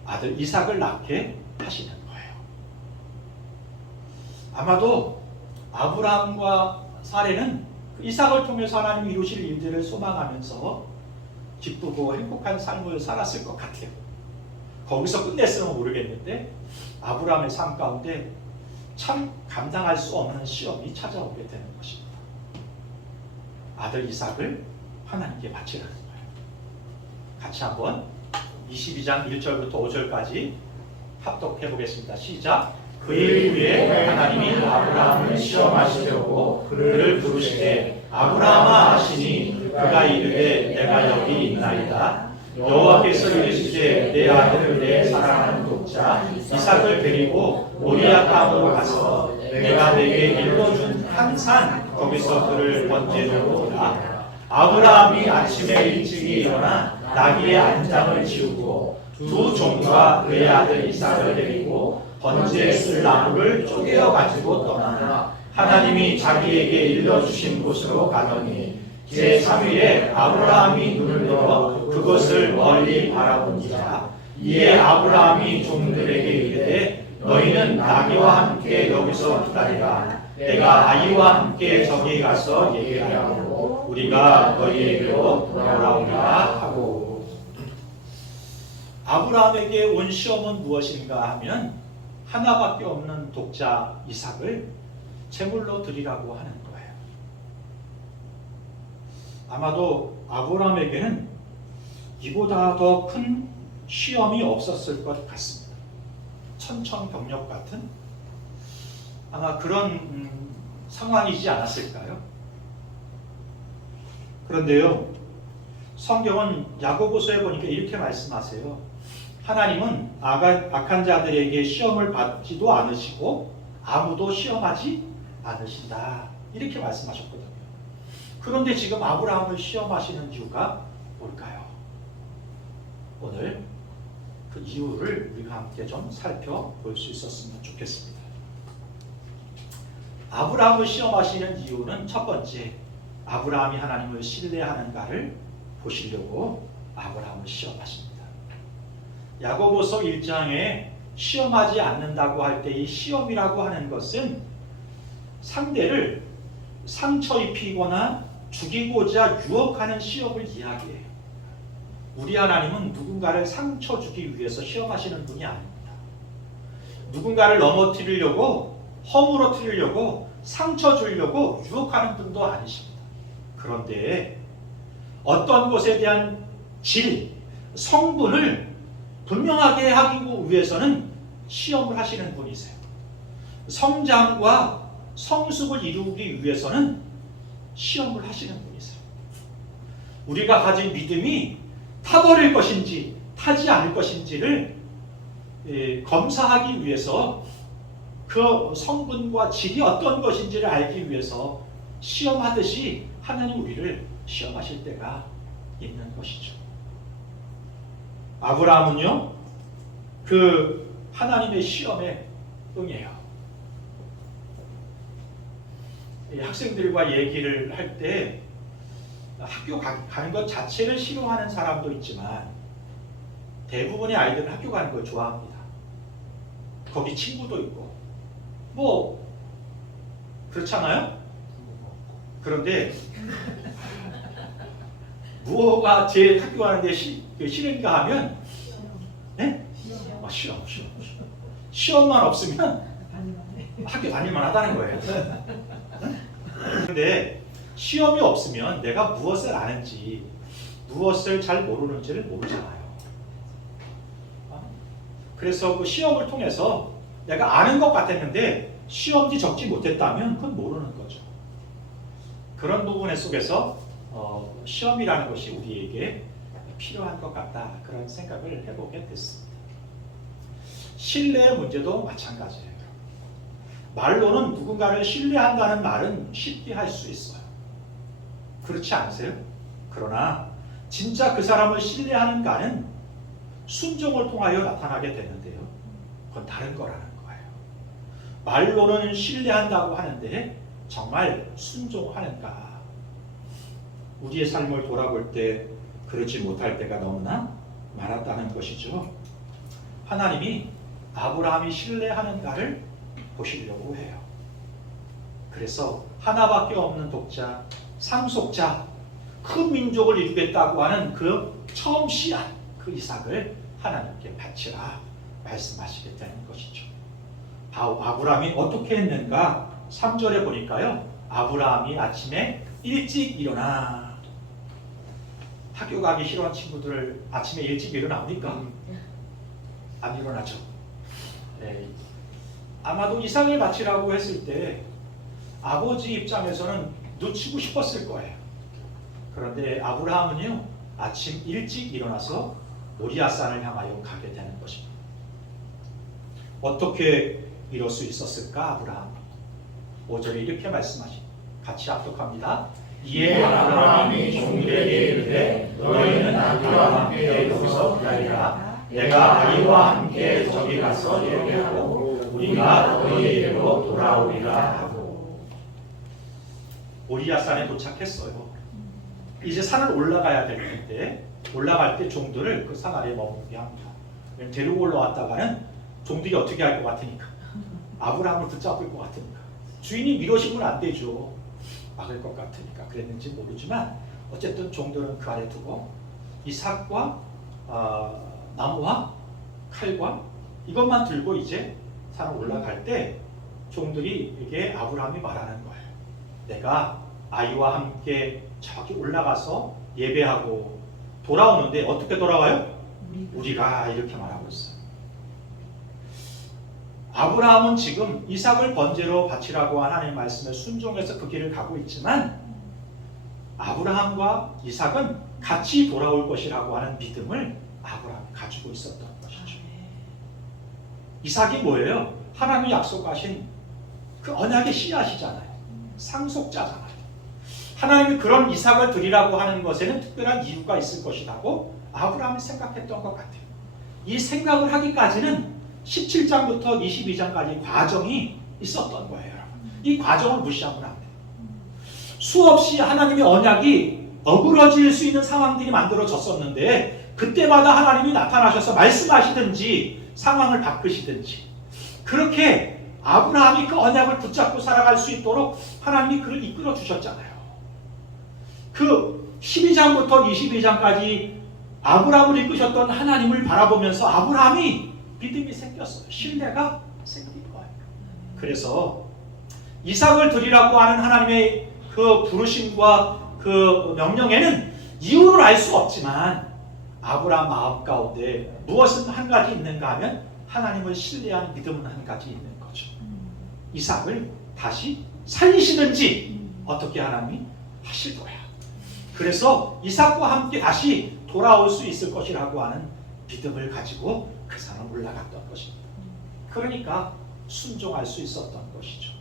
아들 이삭을 낳게 하시는 거예요. 아마도 아브라함과 사례는 이삭을 통해서 하나님이 이루실 일들을 소망하면서 기쁘고 행복한 삶을 살았을 것 같아요. 거기서 끝냈으면 모르겠는데 아브라함의 삶 가운데 참 감당할 수 없는 시험이 찾아오게 되는 것입니다. 아들 이삭을 하나님께 바치라는 거예요. 같이 한번 22장 1절부터 5절까지 합독해 보겠습니다. 시작. 그일 후에 하나님이 아브라함을 시험하시려고 그를 부르시되 아브라함아 하시니 그가 이르되 내가 여기 있나이다. 여호와께서 이르시되 내 아들 내 사랑하는 독자 이삭을 데리고 모리아 땅으로 가서 내가 내게 일러준 한 산 거기서 그를 번제로오라. 아브라함이 아침에 일찍이 일어나 나귀의 안장을 지우고 두 종과 그의 아들 이삭을 데리고 번제에 쓸 나무를 쪼개어 가지고 떠나 하나님이 자기에게 일러주신 곳으로 가더니 제3일에 아브라함이 눈을 들어 그것을 멀리 바라본지라. 이에 아브라함이 종들에게 이르되 너희는 나귀와 함께 여기서 기다리라. 내가 아이와 함께 저기 가서 얘기하고 우리가 너희에게로 돌아오리라 하고. 아브라함에게 온 시험은 무엇인가 하면 하나밖에 없는 독자 이삭을 제물로 드리라고 하는 거예요. 아마도 아브라함에게는 이보다 더 큰 시험이 없었을 것 같습니다. 천천벽력 같은 아마 그런 상황이지 않았을까요? 그런데요, 성경은 야고보서에 보니까 이렇게 말씀하세요. 하나님은 악한 자들에게 시험을 받지도 않으시고 아무도 시험하지 않으신다. 이렇게 말씀하셨거든요. 그런데 지금 아브라함을 시험하시는 이유가 뭘까요? 오늘 그 이유를 우리가 함께 좀 살펴볼 수 있었으면 좋겠습니다. 아브라함을 시험하시는 이유는 첫 번째, 아브라함이 하나님을 신뢰하는가를 보시려고 아브라함을 시험하십니다. 야고보서 1장에 시험하지 않는다고 할 때 이 시험이라고 하는 것은 상대를 상처 입히거나 죽이고자 유혹하는 시험을 이야기해요. 우리 하나님은 누군가를 상처 주기 위해서 시험하시는 분이 아닙니다. 누군가를 넘어뜨리려고, 허물어뜨리려고, 상처 주려고 유혹하는 분도 아니십니다. 그런데 어떤 것에 대한 질, 성분을 분명하게 하기 위해서는 시험을 하시는 분이세요. 성장과 성숙을 이루기 위해서는 시험을 하시는 분이세요. 우리가 가진 믿음이 타버릴 것인지 타지 않을 것인지를 검사하기 위해서 그 성분과 질이 어떤 것인지를 알기 위해서 시험하듯이 하나님 우리를 시험하실 때가 있는 것이죠. 아브라함은요, 그 하나님의 시험에 응해요. 학생들과 얘기를 할 때 학교 가는 것 자체를 싫어하는 사람도 있지만 대부분의 아이들은 학교 가는 걸 좋아합니다. 거기 친구도 있고 뭐 그렇잖아요? 그런데 무엇가 제 학교 가는데 싫은가 하면 네? 시험만 없으면 학교 다닐만 하다는 거예요. 그런데 시험이 없으면 내가 무엇을 아는지 무엇을 잘 모르는지를 모르잖아요. 그래서 그 시험을 통해서 내가 아는 것 같았는데 시험지 적지 못했다면 그건 모르는 거죠. 그런 부분 속에서 시험이라는 것이 우리에게 필요한 것 같다, 그런 생각을 해보게 됐습니다. 신뢰의 문제도 마찬가지예요. 말로는 누군가를 신뢰한다는 말은 쉽게 할 수 있어요. 그렇지 않으세요? 그러나 진짜 그 사람을 신뢰하는가는 순종을 통하여 나타나게 되는데요. 그건 다른 거라는 거예요. 말로는 신뢰한다고 하는데 정말 순종하는가? 우리의 삶을 돌아볼 때 그렇지 못할 때가 너무나 많았다는 것이죠. 하나님이 아브라함이 신뢰하는가를 보시려고 해요. 그래서 하나밖에 없는 독자, 상속자, 큰 민족을 이루겠다고 하는 그 처음 씨앗, 그 이삭을 하나님께 바치라 말씀하시게 되는 것이죠. 아브라함이 어떻게 했는가? 3절에 보니까요, 아브라함이 아침에 일찍 일어나. 학교 가기 싫어하는 친구들 아침에 일찍 일어납니까? 안 일어나죠. 네. 아마도 이삭을 바치라고 했을 때 아버지 입장에서는 놓치고 싶었을 거예요. 그런데 아브라함은요, 아침 일찍 일어나서 모리아산을 향하여 가게 되는 것입니다. 어떻게 이럴 수 있었을까? 아브라함 5절에 이렇게 말씀하십니다. 같이 합독합니다. 이에 아브라함이 종들에게 이르되 너희는 아이와 함께 여기서 기다리라. 내가 아이와 함께 저기 가서 예배하고 우리가 너희에게로 돌아오리라 하고. 모리아산에 도착했어요. 이제 산을 올라가야 될 텐데 올라갈 때 종들을 그 산 아래에 머무르게 합니다. 데리고 올라왔다가는 종들이 어떻게 할 것 같으니까, 아브라함을 붙잡을 것 같으니까, 주인이 밀어주면 안 되죠. 막을 것 같으니까 그랬는지 모르지만 어쨌든 종들은 그 아래 두고 이삭과 나무와 칼과 이것만 들고 이제 산을 올라갈 때 종들이 이게 아브라함이 말하는 거예요. 내가 아이와 함께 저기 올라가서 예배하고 돌아오는데 어떻게 돌아와요? 우리가 이렇게 말하고 있어요. 아브라함은 지금 이삭을 번제로 바치라고 하나님의 말씀에 순종해서 그 길을 가고 있지만 아브라함과 이삭은 같이 돌아올 것이라고 하는 믿음을 아브라함이 가지고 있었던 것이죠. 이삭이 뭐예요? 하나님이 약속하신 그 언약의 씨앗이잖아요. 상속자잖아요. 하나님이 그런 이삭을 드리라고 하는 것에는 특별한 이유가 있을 것이라고 아브라함이 생각했던 것 같아요. 이 생각을 하기까지는 17장부터 22장까지 과정이 있었던 거예요. 이 과정을 무시하면 안 돼요. 수없이 하나님의 언약이 어그러질 수 있는 상황들이 만들어졌었는데 그때마다 하나님이 나타나셔서 말씀하시든지 상황을 바꾸시든지 그렇게 아브라함이 그 언약을 붙잡고 살아갈 수 있도록 하나님이 그를 이끌어 주셨잖아요. 그 12장부터 22장까지 아브라함을 이끄셨던 하나님을 바라보면서 아브라함이 믿음이 생겼어요. 신뢰가 생긴 거예요. 그래서 이삭을 드리라고 하는 하나님의 그 부르심과 그 명령에는 이유를 알 수 없지만 아브라함 마음 가운데 무엇은 한 가지 있는가 하면 하나님을 신뢰한 믿음은 한 가지 있는 거죠. 이삭을 다시 살리시는지 어떻게 하나님이 하실 거야. 그래서 이삭과 함께 다시 돌아올 수 있을 것이라고 하는 믿음을 가지고 그 사람 올라갔던 것입니다. 그러니까 순종할 수 있었던 것이죠.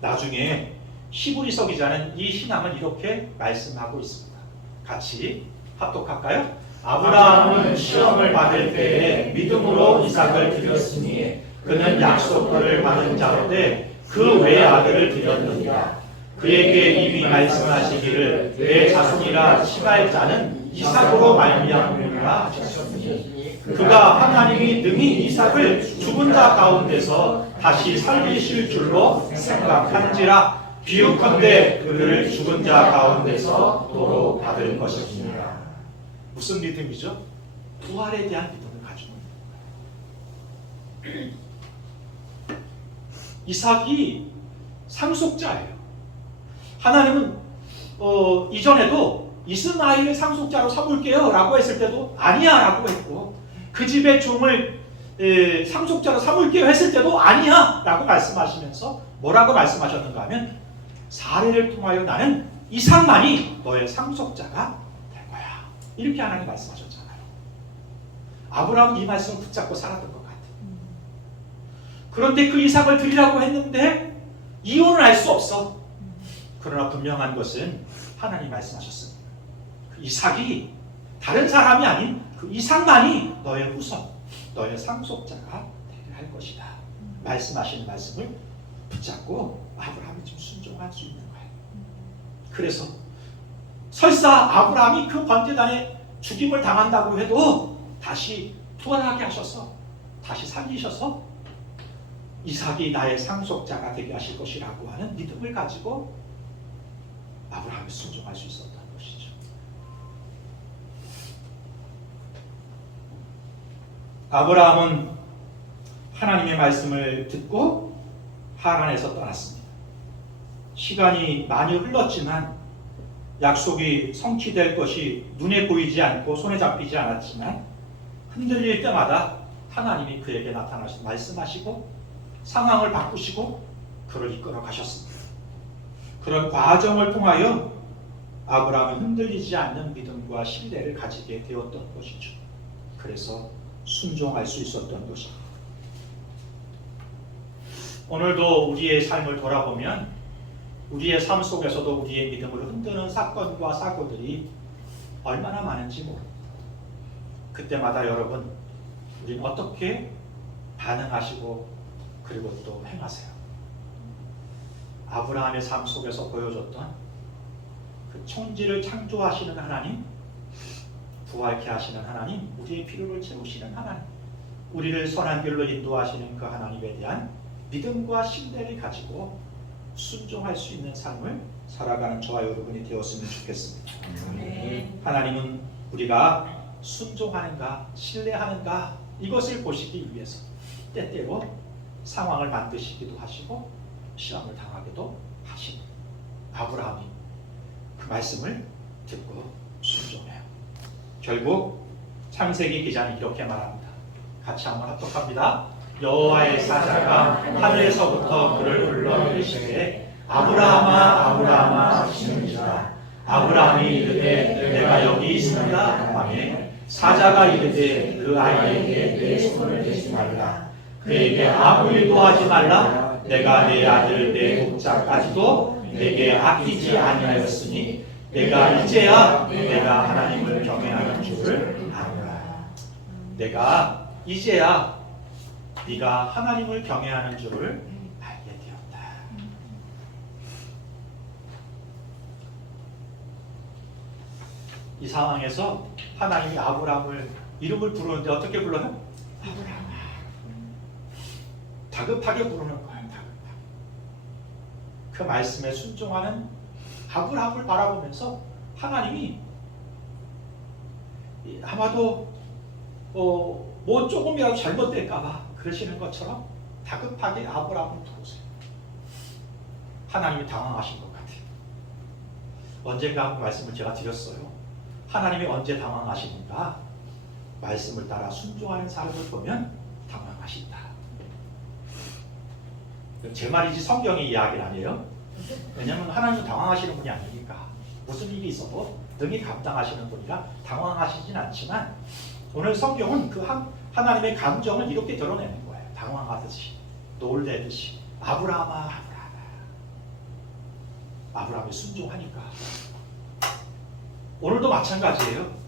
나중에 히브리서 기자는 이 신앙을 이렇게 말씀하고 있습니다. 같이 합독할까요? 아브라함은 시험을 받을 때에 믿음으로 이삭을 드렸으니 그는 약속을 받은 자로되 그 외 아들을 드렸느니라. 그에게 이미 말씀하시기를 내 자손이라 칭할 자는 이삭으로 말미암으리라 하셨으니 그가 하나님이 능히 이삭을 죽은 자 가운데서 다시 살리실 줄로 생각한지라. 비유컨대 그를 죽은 자 가운데서 도로 받을 것이니라. 무슨 믿음이죠? 부활에 대한 믿음을 가지고 있는 거예요. 이삭이 상속자예요. 하나님은 이전에도 이스마엘을 상속자로 삼을게요 라고 했을 때도 아니야 라고 했고, 그 집의 종을 상속자로 삼을게요 했을 때도 아니야 라고 말씀하시면서 뭐라고 말씀하셨는가 하면 사례를 통하여 나는 이삭만이 너의 상속자가 될 거야, 이렇게 하나님 말씀하셨잖아요. 아브라함은 이 말씀을 붙잡고 살았던 것 같아요. 그런데 그 이삭을 드리라고 했는데 이유는 알 수 없어. 그러나 분명한 것은 하나님 말씀하셨습니다. 그 이삭이 다른 사람이 아닌 그 이삭만이 너의 후손, 너의 상속자가 되게 할 것이다. 말씀하시는 말씀을 붙잡고 아브라함이 좀 순종할 수 있는 거예요. 그래서 설사 아브라함이 그 번제단에 죽임을 당한다고 해도 다시 부활하게 하셔서 다시 살리셔서 이삭이 나의 상속자가 되게 하실 것이라고 하는 믿음을 가지고 아브라함이 순종할 수 있었던 것이죠. 아브라함은 하나님의 말씀을 듣고 하란에서 떠났습니다. 시간이 많이 흘렀지만 약속이 성취될 것이 눈에 보이지 않고 손에 잡히지 않았지만 흔들릴 때마다 하나님이 그에게 나타나셔서 말씀하시고 상황을 바꾸시고 그를 이끌어 가셨습니다. 그런 과정을 통하여 아브라함은 흔들리지 않는 믿음과 신뢰를 가지게 되었던 것이죠. 그래서 순종할 수 있었던 것입니다. 오늘도 우리의 삶을 돌아보면 우리의 삶 속에서도 우리의 믿음을 흔드는 사건과 사고들이 얼마나 많은지 모릅니다. 그때마다 여러분, 우리는 어떻게 반응하시고 그리고 또 행하세요? 아브라함의 삶 속에서 보여줬던 그 천지를 창조하시는 하나님, 부활케 하시는 하나님, 우리의 필요를 채우시는 하나님, 우리를 선한 길로 인도하시는 그 하나님에 대한 믿음과 신뢰를 가지고 순종할 수 있는 삶을 살아가는 저와 여러분이 되었으면 좋겠습니다. 하나님은 우리가 순종하는가 신뢰하는가 이것을 보시기 위해서 때때로 상황을 만드시기도 하시고 시험을 당하기도 하시는 아브라함이 그 말씀을 듣고 순종해요. 결국 창세기 기자는 이렇게 말합니다. 같이 한번 합독합니다. 여호와의 사자가 하늘에서부터 그를 불러 이르시되 아브라함아 아브라함아 하시는지라. 아브라함이 이르되 내가 여기 있습니다 하매 사자가 이르되 그 아이에게 내 손을 대지 말라. 그에게 아무 일도 하지 말라. 내가 내 아들 내 목자까지도 내게 아끼지 아니하였으니 내가 이제야 내가 하나님을 경외하는 줄을 아노라. 내가 이제야 네가 하나님을 경외하는 줄을 알게 되었다. 이 상황에서 하나님이 아브라함을 이름을 부르는데 어떻게 불러요? 아브라함아. 다급하게 부르는 거예요. 다급하게. 그 말씀에 순종하는 아브라함을 바라보면서 하나님이 아마도 뭐 조금이라도 잘못될까봐 그러시는 것처럼 다급하게 아브라함을 부르세요. 하나님이 당황하신 것 같아요. 언젠가 한 말씀을 제가 드렸어요. 하나님이 언제 당황하시는가? 말씀을 따라 순종하는 사람을 보면 당황하신다. 제 말이지 성경의 이야기는 아니에요. 왜냐하면 하나님은 당황하시는 분이 아니니까. 무슨 일이 있어도 능히 감당하시는 분이라 당황하시진 않지만 오늘 성경은 그 하나님의 감정을 이렇게 드러내는 거예요. 당황하듯이, 놀래듯이. 아브라함아, 아브라함이 순종하니까. 오늘도 마찬가지예요.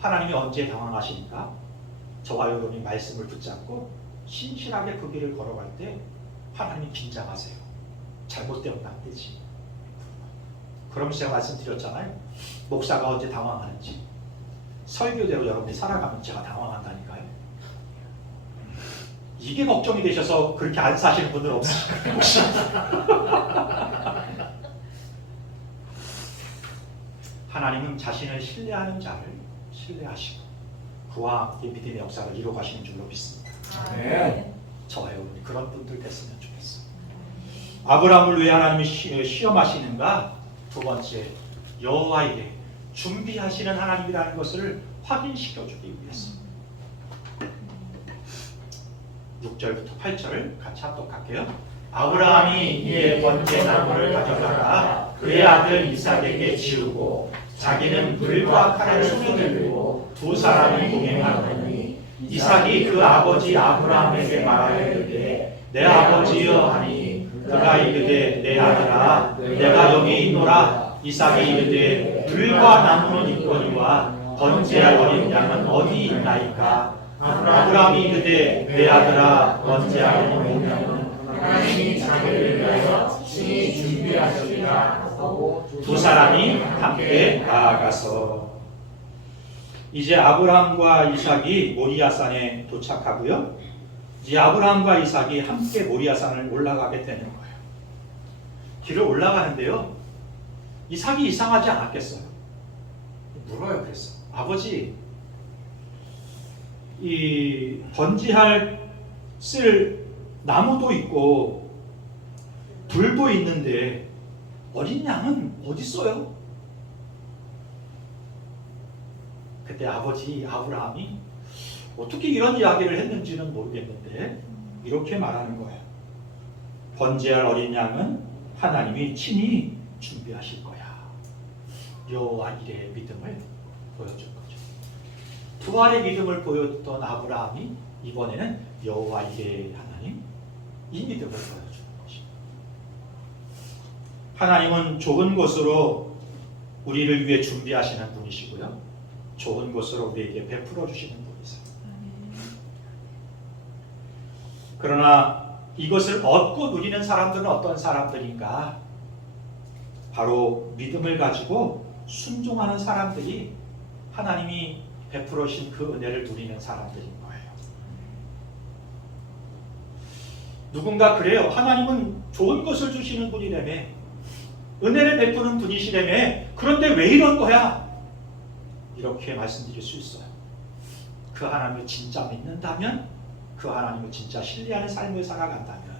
하나님이 언제 당황하시니까 저와 여러분이 말씀을 붙잡고 신실하게 그 길을 걸어갈 때 하나님이 긴장하세요. 잘못되면 안 되지. 그러면서 제가 말씀드렸잖아요. 목사가 언제 당황하는지. 설교대로 여러분이 살아가면 제가 당황한다니까요. 이게 걱정이 되셔서 그렇게 안 사시는 분들 없으실까요? 혹시? 하나님은 자신을 신뢰하는 자를 신뢰하시고 그와 함께 믿음의 역사를 이루어가시는 줄로 믿습니다. 네. 저와 여러분이 그런 분들 됐으면 좋겠어요. 아브라함을 왜 하나님이 시험하시는가? 두 번째, 여호와 이레 준비하시는 하나님이라는 것을 확인시켜주기 위해서. 6절부터 8절을 같이 합독할게요. 아브라함이 이에 번제나무를 가져다가 그의 아들 이삭에게 지우고 자기는 불과 칼을 손에 들고 두 사람이 동행하더니 이삭이 그 아버지 아브라함에게 말하되 내 아버지여 하니 그가 이르되 내 아들아 내가 여기 있노라. 이삭이 이르되 불과 나무는 있거니와 번제할 어린 양은 어디 있나이까. 아브라함이 이르되 내 아들아 번제할 어린 양은 하나님이 자기를 위하여 친히 준비하시리라 하고 두 사람이 함께 나아가서 이제 아브라함과 이삭이 모리아산에 도착하고요. 이제 아브라함과 이삭이 함께 모리아산을 올라가게 되는 거예요. 길을 올라가는데요. 이삭이 이상하지 않았겠어요? 물어요. 그랬어. 아버지, 이 번지할 쓸 나무도 있고 불도 있는데 어린 양은 어디 있어요? 그때 아버지 아브라함이 어떻게 이런 이야기를 했는지는 모르겠는데 이렇게 말하는 거예요. 번제할 어린 양은 하나님이 친히 준비하실 거야. 여호와 이레의 믿음을 보여준 거죠. 부활의 믿음을 보였던 아브라함이 이번에는 여호와 이레의 하나님, 이 믿음을 보여주는 것입니다. 하나님은 좋은 곳으로 우리를 위해 준비하시는 분이시고요. 좋은 곳으로 우리에게 베풀어 주시는 분이세요. 그러나 이것을 얻고 누리는 사람들은 어떤 사람들인가? 바로 믿음을 가지고 순종하는 사람들이 하나님이 베풀어 주신 그 은혜를 누리는 사람들인 거예요. 누군가 그래요. 하나님은 좋은 것을 주시는 분이라며, 은혜를 베푸는 분이시라며, 그런데 왜 이런 거야? 이렇게 말씀드릴 수 있어요. 그 하나님을 진짜 믿는다면, 그 하나님을 진짜 신뢰하는 삶을 살아간다면,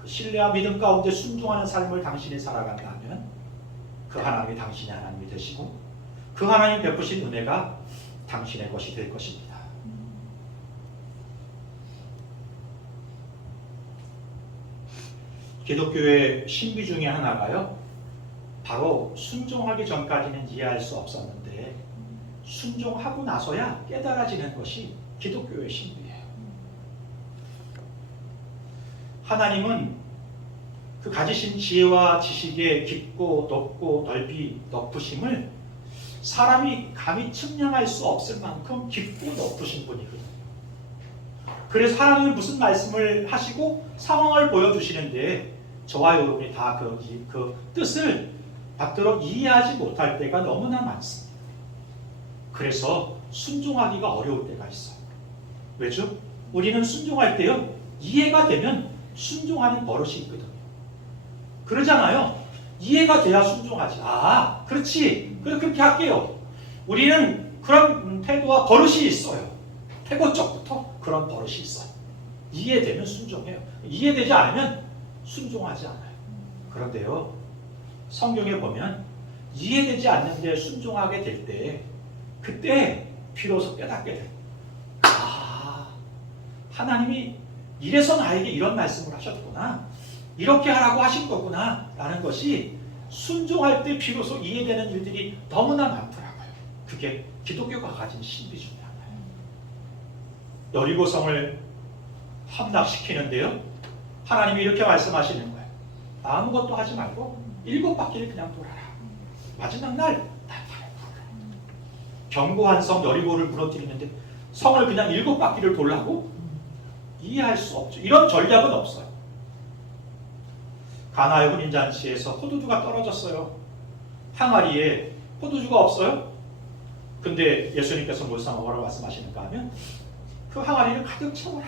그 신뢰와 믿음 가운데 순종하는 삶을 당신이 살아간다면 그 하나님이 당신의 하나님이 되시고 그 하나님 베푸신 은혜가 당신의 것이 될 것입니다. 기독교의 신비 중에 하나가요, 바로 순종하기 전까지는 이해할 수 없었는데 순종하고 나서야 깨달아지는 것이 기독교의 신비예요. 하나님은 그 가지신 지혜와 지식의 깊고 높고 넓이 높으심을 사람이 감히 측량할 수 없을 만큼 깊고 높으신 분이거든요. 그래서 하나님은 무슨 말씀을 하시고 상황을 보여주시는데 저와 여러분이 다 그 뜻을 받들어 이해하지 못할 때가 너무나 많습니다. 그래서 순종하기가 어려울 때가 있어요. 왜죠? 우리는 순종할 때요, 이해가 되면 순종하는 버릇이 있거든요. 그러잖아요. 이해가 돼야 순종하지. 아, 그렇지. 그렇게 할게요. 우리는 그런 태도와 버릇이 있어요. 태고 쪽부터 그런 버릇이 있어요. 이해되면 순종해요. 이해되지 않으면 순종하지 않아요. 그런데요, 성경에 보면 이해되지 않는데 순종하게 될 때, 그때 비로소 깨닫게 돼요. 아, 하나님이 이래서 나에게 이런 말씀을 하셨구나, 이렇게 하라고 하신 거구나 라는 것이 순종할 때 비로소 이해되는 일들이 너무나 많더라고요. 그게 기독교가 가진 신비 중에 하나예요. 여리고성을 함락시키는데요, 하나님이 이렇게 말씀하시는 거예요. 아무것도 하지 말고 7바퀴를 그냥 돌아라. 마지막 날 나타내 부르라. 견고한 성 여리고를 무너뜨리는데 성을 그냥 7바퀴를 돌라고? 이해할 수 없죠. 이런 전략은 없어요. 가나의 혼인잔치에서 포도주가 떨어졌어요. 항아리에 포도주가 없어요. 근데 예수님께서 뭐라고 말씀하시는가 하면 그 항아리를 가득 채워라.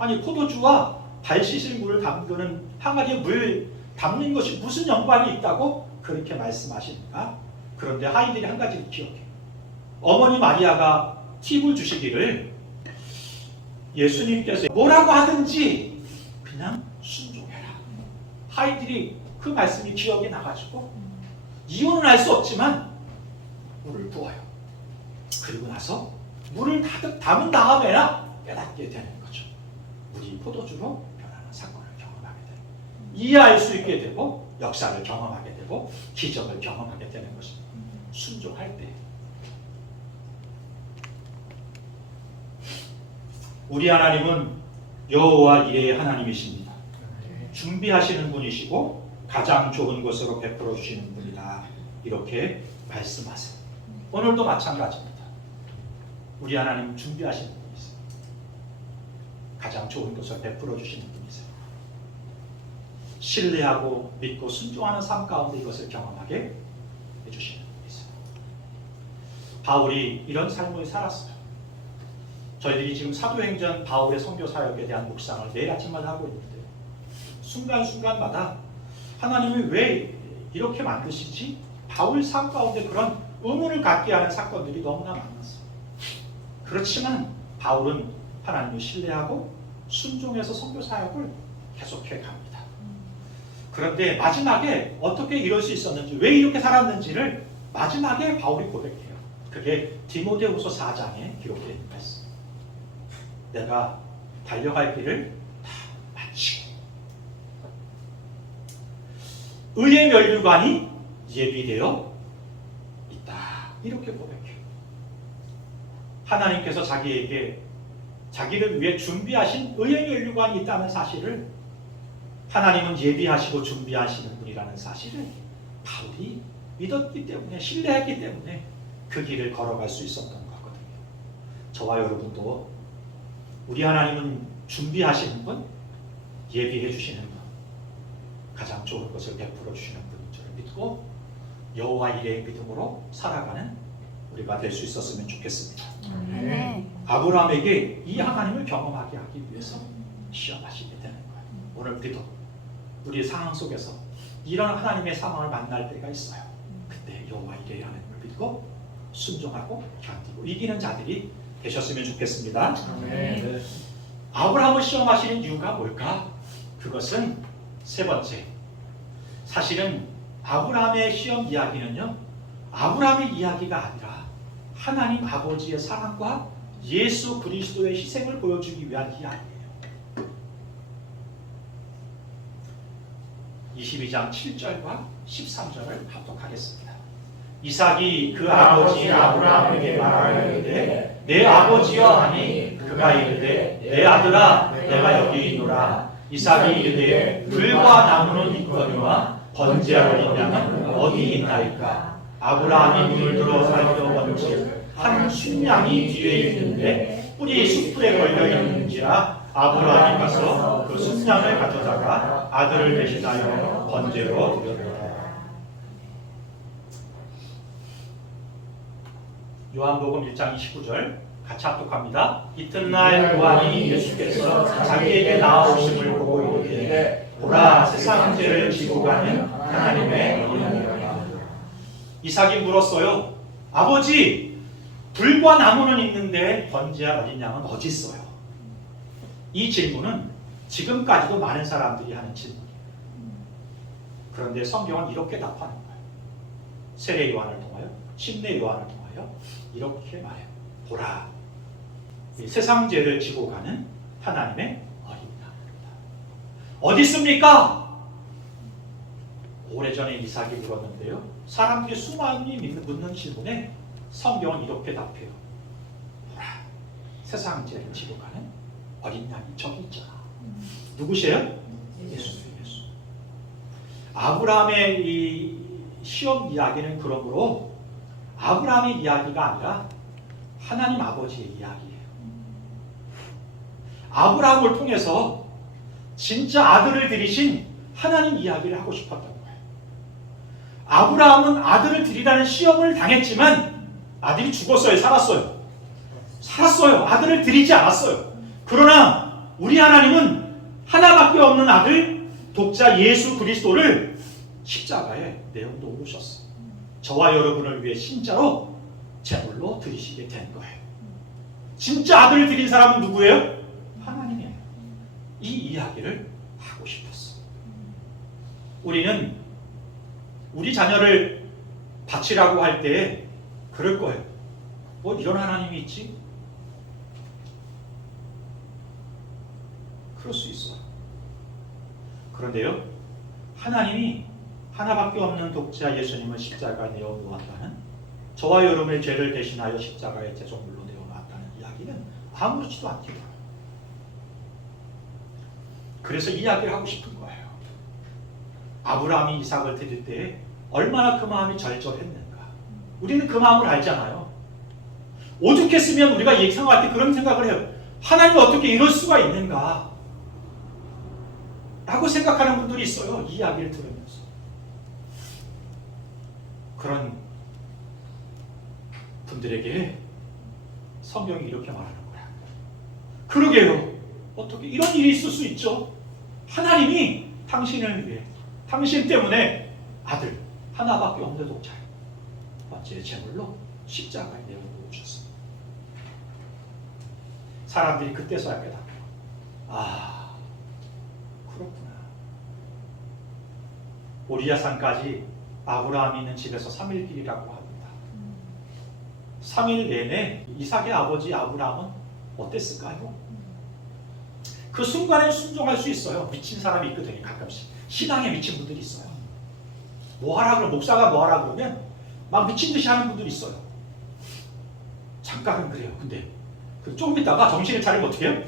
아니, 포도주와 발 씻을 물을 담그는 항아리에 물 담는 것이 무슨 연관이 있다고 그렇게 말씀하시는가? 그런데 아이들이 한 가지를 기억해요. 어머니 마리아가 팁을 주시기를 예수님께서 뭐라고 하든지 그냥 순종해라. 아이들이 그 말씀이 기억이 나가지고 이유는 알 수 없지만 물을 부어요. 그리고 나서 물을 가득 담은 다음에나 깨닫게 되는 거죠. 물이 포도주로 변하는 사건을 경험하게 되고, 이해할 수 있게 되고, 역사를 경험하게 되고, 기적을 경험하게 되는 것입니다. 순종할 때. 우리 하나님은 여호와 이레의 하나님이십니다. 준비하시는 분이시고 가장 좋은 것으로 베풀어 주시는 분이다. 이렇게 말씀하세요. 오늘도 마찬가지입니다. 우리 하나님 준비하시는 분이세요. 가장 좋은 것을 베풀어 주시는 분이세요. 신뢰하고 믿고 순종하는 삶 가운데 이것을 경험하게 해주시는 분이세요. 바울이 이런 삶을 살았어요. 저희들이 지금 사도행전 바울의 선교 사역에 대한 묵상을 매일 아침마다 하고 있는데, 순간순간마다 하나님이 왜 이렇게 만드시지? 바울 삶 가운데 그런 의문을 갖게 하는 사건들이 너무나 많았어요. 그렇지만 바울은 하나님을 신뢰하고 순종해서 선교 사역을 계속해 갑니다. 그런데 마지막에 어떻게 이럴 수 있었는지, 왜 이렇게 살았는지를 마지막에 바울이 고백해요. 그게 디모데후서 4장에 기록되어 있는 말씀. 내가 달려갈 길을 다 마치고 의의 면류관이 예비되어 있다. 이렇게 고백해요. 하나님께서 자기에게 자기를 위해 준비하신 의의 면류관이 있다는 사실을, 하나님은 예비하시고 준비하시는 분이라는 사실을 바울이 믿었기 때문에, 신뢰했기 때문에 그 길을 걸어갈 수 있었던 거거든요. 저와 여러분도 우리 하나님은 준비하시는 분, 예비해 주시는 분, 가장 좋은 것을 베풀어 주시는 분인 줄 믿고 여호와 이레의 믿음으로 살아가는 우리가 될 수 있었으면 좋겠습니다. 아브라함에게 이 하나님을 경험하게 하기 위해서 시험하시게 되는 거예요. 오늘 우리도 우리의 상황 속에서 이런 하나님의 상황을 만날 때가 있어요. 그때 여호와 이레의 하나님을 믿고 순종하고 견디고 이기는 자들이 되셨으면 좋겠습니다. 네. 아브라함을 시험하시는 이유가 뭘까? 그것은 세 번째, 사실은 아브라함의 시험 이야기는요, 아브라함의 이야기가 아니라 하나님 아버지의 사랑과 예수 그리스도의 희생을 보여주기 위한 이야기예요. 22장 7절과 13절을 합독하겠습니다. 이삭이 그 아버지 아브라함에게 말하였는데 내 아버지여 하니 그가 이르되 내 아들아 내가 여기 있노라. 이삭이 이르되 불과 나무는 있거니와 번제할 양은 어디 있나이까. 아브라함이 눈을 들어 살펴본즉 한 순양이 뒤에 있는데 뿔이 숯불에 걸려 있는지라. 아브라함이 가서 그 순양을 가져다가 아들을 대신하여 번제로 드렸다. 요한복음 1장 29절 같이 합독합니다. 이튿날 요한이 예수께서 자기에게 나아오심을 보고 이르되 보라, 세상 죄를 지고 가는 하나님의 어린이라. 이삭이 물었어요. 아버지, 불과 나무는 있는데 번제할 어린 양은 어디 있어요? 이 질문은 지금까지도 많은 사람들이 하는 질문이에요. 그런데 성경은 이렇게 답하는 거예요. 세례 요한을 통하여, 침례 요한을 통하여 이렇게 말해요. 보라, 이 세상 죄를 지고 가는 하나님의 어린 양입니다. 어디 있습니까? 오래전에 이삭이 물었는데요. 사람들이 수많이 묻는 질문에 성경은 이렇게 답해요. 보라, 세상 죄를 지고 가는 어린 양이 저기 있잖아. 누구세요? 예수. 아브라함의 이 시험 이야기는 그러므로 아브라함의 이야기가 아니라 하나님 아버지의 이야기예요. 아브라함을 통해서 진짜 아들을 들이신 하나님 이야기를 하고 싶었던 거예요. 아브라함은 아들을 들이라는 시험을 당했지만 아들이 죽었어요? 살았어요? 살았어요. 아들을 들이지 않았어요. 그러나 우리 하나님은 하나밖에 없는 아들 독자 예수 그리스도를 십자가에 내어놓으셨어요. 저와 여러분을 위해 진짜로 제물로 드리시게 된 거예요. 진짜 아들을 드린 사람은 누구예요? 하나님이에요. 이 이야기를 하고 싶었어요. 우리는 우리 자녀를 바치라고 할 때 그럴 거예요. 뭐 이런 하나님이 있지? 그럴 수 있어요. 그런데요, 하나님이 하나밖에 없는 독자 예수님을 십자가에 내어놓았다는, 저와 여러분의 죄를 대신하여 십자가에 제물로 내어놓았다는 이야기는 아무렇지도 않게 보여요. 그래서 이야기를 하고 싶은 거예요. 아브라함이 이삭을 드릴 때 얼마나 그 마음이 절절했는가. 우리는 그 마음을 알잖아요. 오죽했으면 우리가 생각할 때 그런 생각을 해요. 하나님이 어떻게 이럴 수가 있는가 라고 생각하는 분들이 있어요. 이 이야기를 들으면서. 그런 분들에게 성경이 이렇게 말하는 거야. 그러게요. 어떻게 이런 일이 있을 수 있죠? 하나님이 당신을 위해, 당신 때문에 아들 하나밖에 없는 독자를 번제 제물로 십자가에 내어놓으셨습니다. 사람들이 그때서야 깨닫고, 아, 그렇구나. 모리아산까지 아브라함이 있는 집에서 3일 길이라고 합니다. 3일 내내 이삭의 아버지 아브라함은 어땠을까요? 그 순간에 순종할 수 있어요. 미친 사람이 있거든요. 가끔씩 신앙에 미친 분들이 있어요. 뭐하라 그러면, 목사가 뭐하라 그러면 막 미친 듯이 하는 분들이 있어요. 잠깐은 그래요. 근데 조금 있다가 정신을 차리면 어떻게 해요?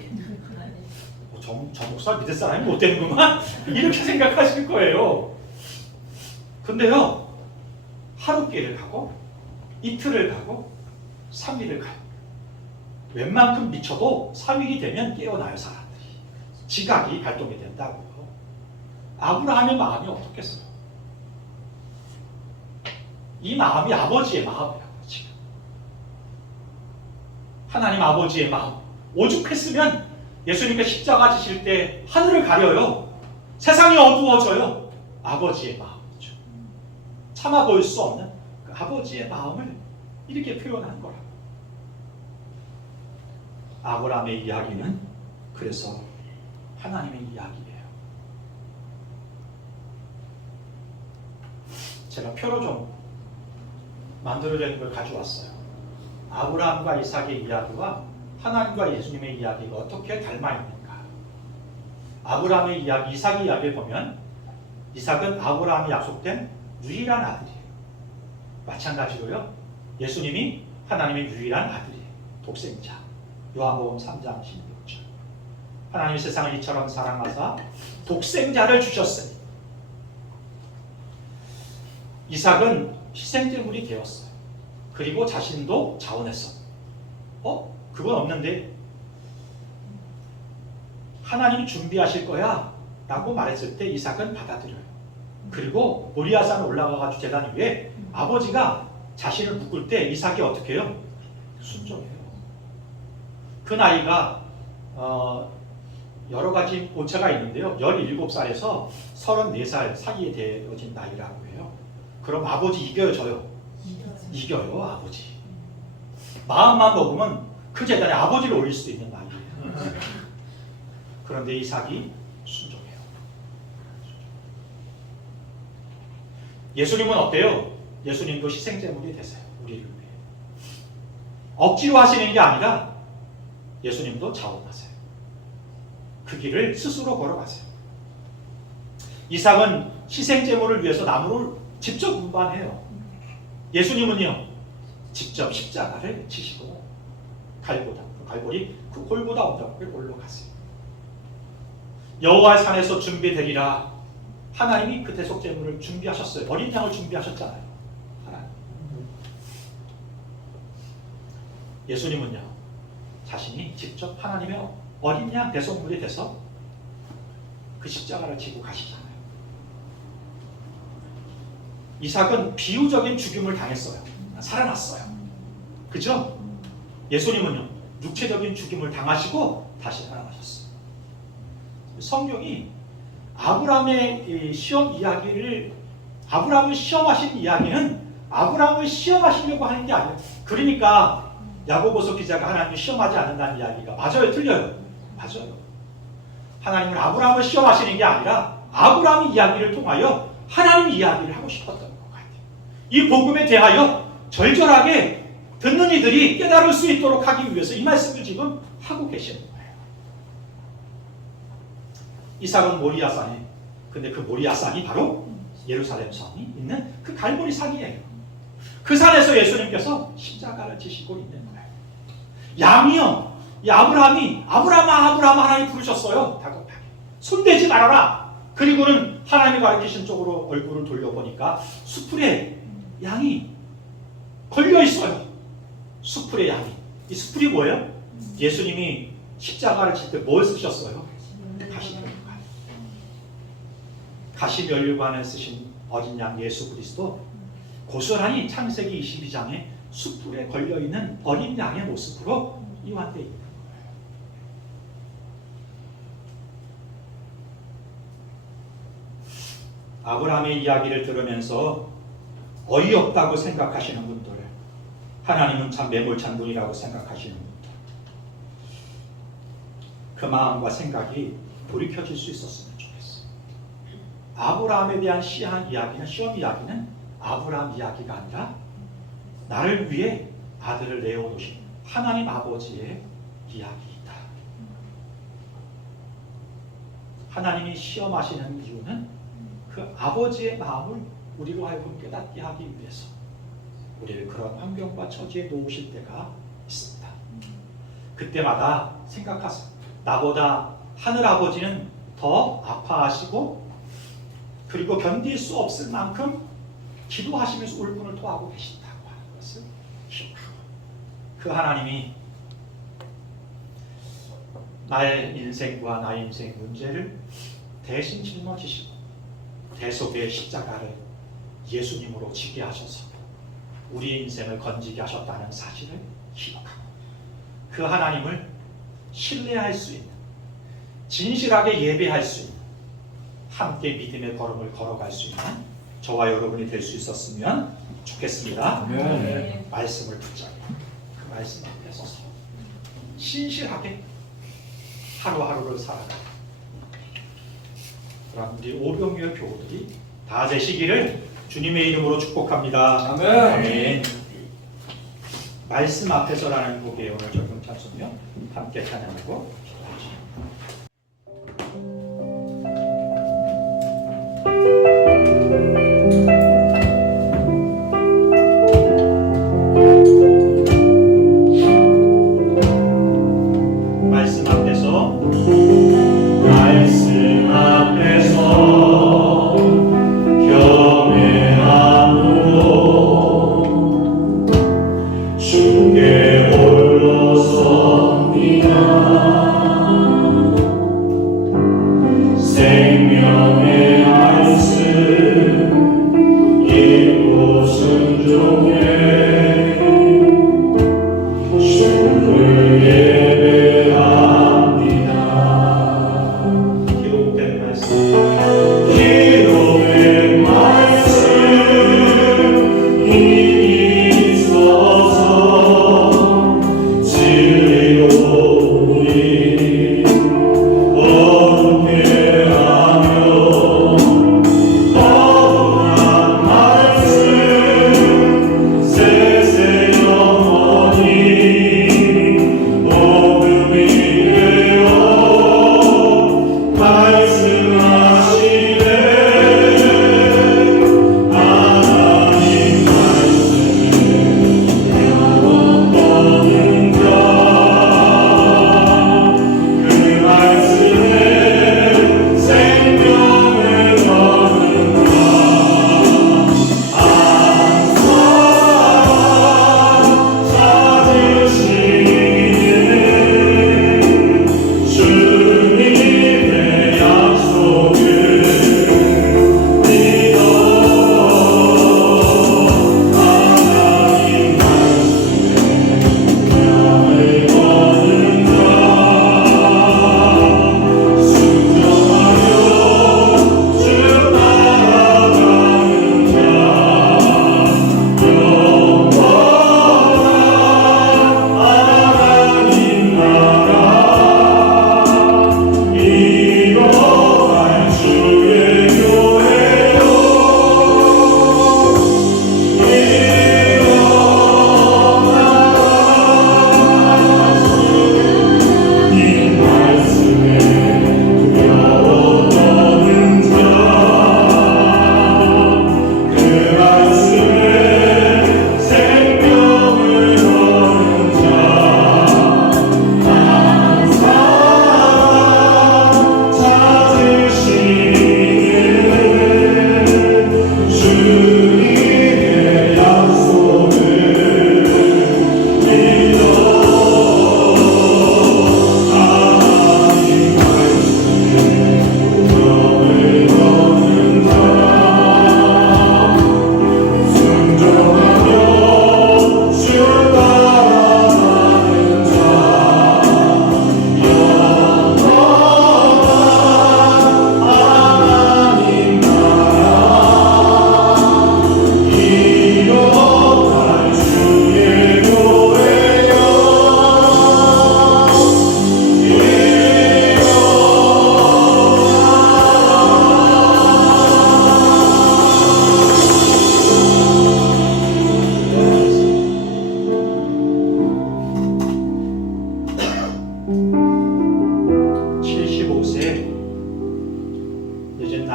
저 목사 믿을 사람이 못 되는구만 이렇게 생각하실 거예요. 근데요, 하루끼를 가고 이틀을 가고 3일을 가요. 웬만큼 미쳐도 3일이 되면 깨어나요. 사람들이 지각이 발동이 된다고요. 아브라함의 마음이 어떻겠어요? 이 마음이 아버지의 마음이라고요. 지금 하나님 아버지의 마음. 오죽했으면 예수님께 십자가 지실 때 하늘을 가려요. 세상이 어두워져요. 아버지의 마음이죠. 참아 보일 수 없는 그 아버지의 마음을 이렇게 표현한 거라고. 아브라함의 이야기는 그래서 하나님의 이야기예요. 제가 표로 좀 만들어진 걸 가져왔어요. 아브라함과 이삭의 이야기와 하나님과 예수님의 이야기가 어떻게 닮아 있는가. 아브라함의 이야기, 이삭의 이야기를 보면 이삭은 아브라함이 약속된 유일한 아들이에요. 마찬가지로요, 예수님이 하나님의 유일한 아들이에요. 독생자. 요한복음 3장 16절. 하나님이 세상을 이처럼 사랑하사 독생자를 주셨으니. 이삭은 희생제물이 되었어요. 그리고 자신도 자원했어. 그건 없는데 하나님이 준비하실 거야 라고 말했을 때 이삭은 받아들여요. 그리고 모리아산에 올라가가지고 제단 위에 아버지가 자신을 묶을 때 이삭이 어떻게 해요? 순종해요. 그 나이가 여러 가지 오차가 있는데요. 17살에서 34살 사이에 되어진 나이라고 해요. 그럼 아버지 이겨요, 져요? 이겨요, 아버지. 마음만 먹으면 그 재단에 아버지를 올릴 수도 있는 나이예요. 그런데 이삭이 순종해요. 예수님은 어때요? 예수님도 희생제물이 되세요. 우리를 위해. 억지로 하시는 게 아니라 예수님도 자원하세요. 그 길을 스스로 걸어가세요. 이삭은 희생제물을 위해서 나무를 직접 운반해요. 예수님은요, 직접 십자가를 지시고 갈보리 그 골고다 언덕을 올라가세요. 여호와의 산에서 준비되리라. 하나님이 그 대속제물을 준비하셨어요. 어린 양을 준비하셨잖아요. 하나님. 예수님은요, 자신이 직접 하나님의 어린 양 대속물이 돼서 그 십자가를 지고 가시잖아요. 이삭은 비유적인 죽임을 당했어요. 살아났어요. 그죠? 예수님은요, 육체적인 죽임을 당하시고 다시 살아나셨어요. 성경이 아브라함의 시험 이야기를, 아브라함을 시험하신 이야기는 아브라함을 시험하시려고 하는 게 아니에요. 그러니까 야고보서 기자가 하나님을 시험하지 않는다는 이야기가 맞아요, 틀려요? 맞아요. 하나님은 아브라함을 시험하시는 게 아니라 아브라함의 이야기를 통하여 하나님 이야기를 하고 싶었던 것 같아요. 이 복음에 대하여 절절하게 듣는 이들이 깨달을 수 있도록 하기 위해서 이 말씀을 지금 하고 계시는 거예요. 이삭은 모리아산에, 근데 그 모리아산이 바로 예루살렘 성이 있는 그 갈보리 산이에요. 그 산에서 예수님께서 십자가를 지시고 있는 거예요. 양이요, 이 아브라함이 아브라함아 하나님 부르셨어요. 다급하게 손대지 말아라. 그리고는 하나님이 가르치신 쪽으로 얼굴을 돌려보니까 수풀에 양이 걸려 있어요. 수풀에 양이. 이 수풀이 뭐예요? 예수님이 십자가를 칠 때 뭘 쓰셨어요? 가시면류관. 가시면류관을 쓰신 어린 양 예수 그리스도 고스란히 창세기 22장에 수풀에 걸려 있는 어린 양의 모습으로 이완되어 있는 거예요. 아브라함의 이야기를 들으면서 어이없다고 생각하시는 분들, 하나님은 참 매몰찬 분이라고 생각하시는 분들, 그 마음과 생각이 돌이켜질 수 있었으면 좋겠어요. 아브라함에 대한 시험 이야기는 아브라함 이야기가 아니라 나를 위해 아들을 내어놓으신 하나님 아버지의 이야기이다. 하나님이 시험하시는 이유는 그 아버지의 마음을 우리로 하여금 깨닫게 하기 위해서 우리를 그런 환경과 처지에 놓으실 때가 있습니다. 그때마다 생각하세요. 나보다 하늘 아버지는 더 아파하시고 그리고 견딜 수 없을 만큼 기도하시면서 울분을 토하고 계신다고 하는 것을 기억하고, 그 하나님이 나의 인생과 나의 인생 문제를 대신 짊어지시고 대속의 십자가를 예수님으로 지게 하셔서 우리의 인생을 건지게 하셨다는 사실을 기억하고, 그 하나님을 신뢰할 수 있는, 진실하게 예배할 수 있는, 함께 믿음의 걸음을 걸어갈 수 있는 저와 여러분이 될 수 있었으면 좋겠습니다. 네. 말씀을 붙잡고 그 말씀 앞에 서서 신실하게 하루하루를 살아가는 그럼 우리 오병이어 교우들이 다 되시기를 주님의 이름으로 축복합니다. 아멘. 아멘. 말씀 앞에서라는 곡의 오늘 적용 찬송이요, 함께 찬양하고 기도하시죠. 말씀 앞에서 주께 홀로 섭니다.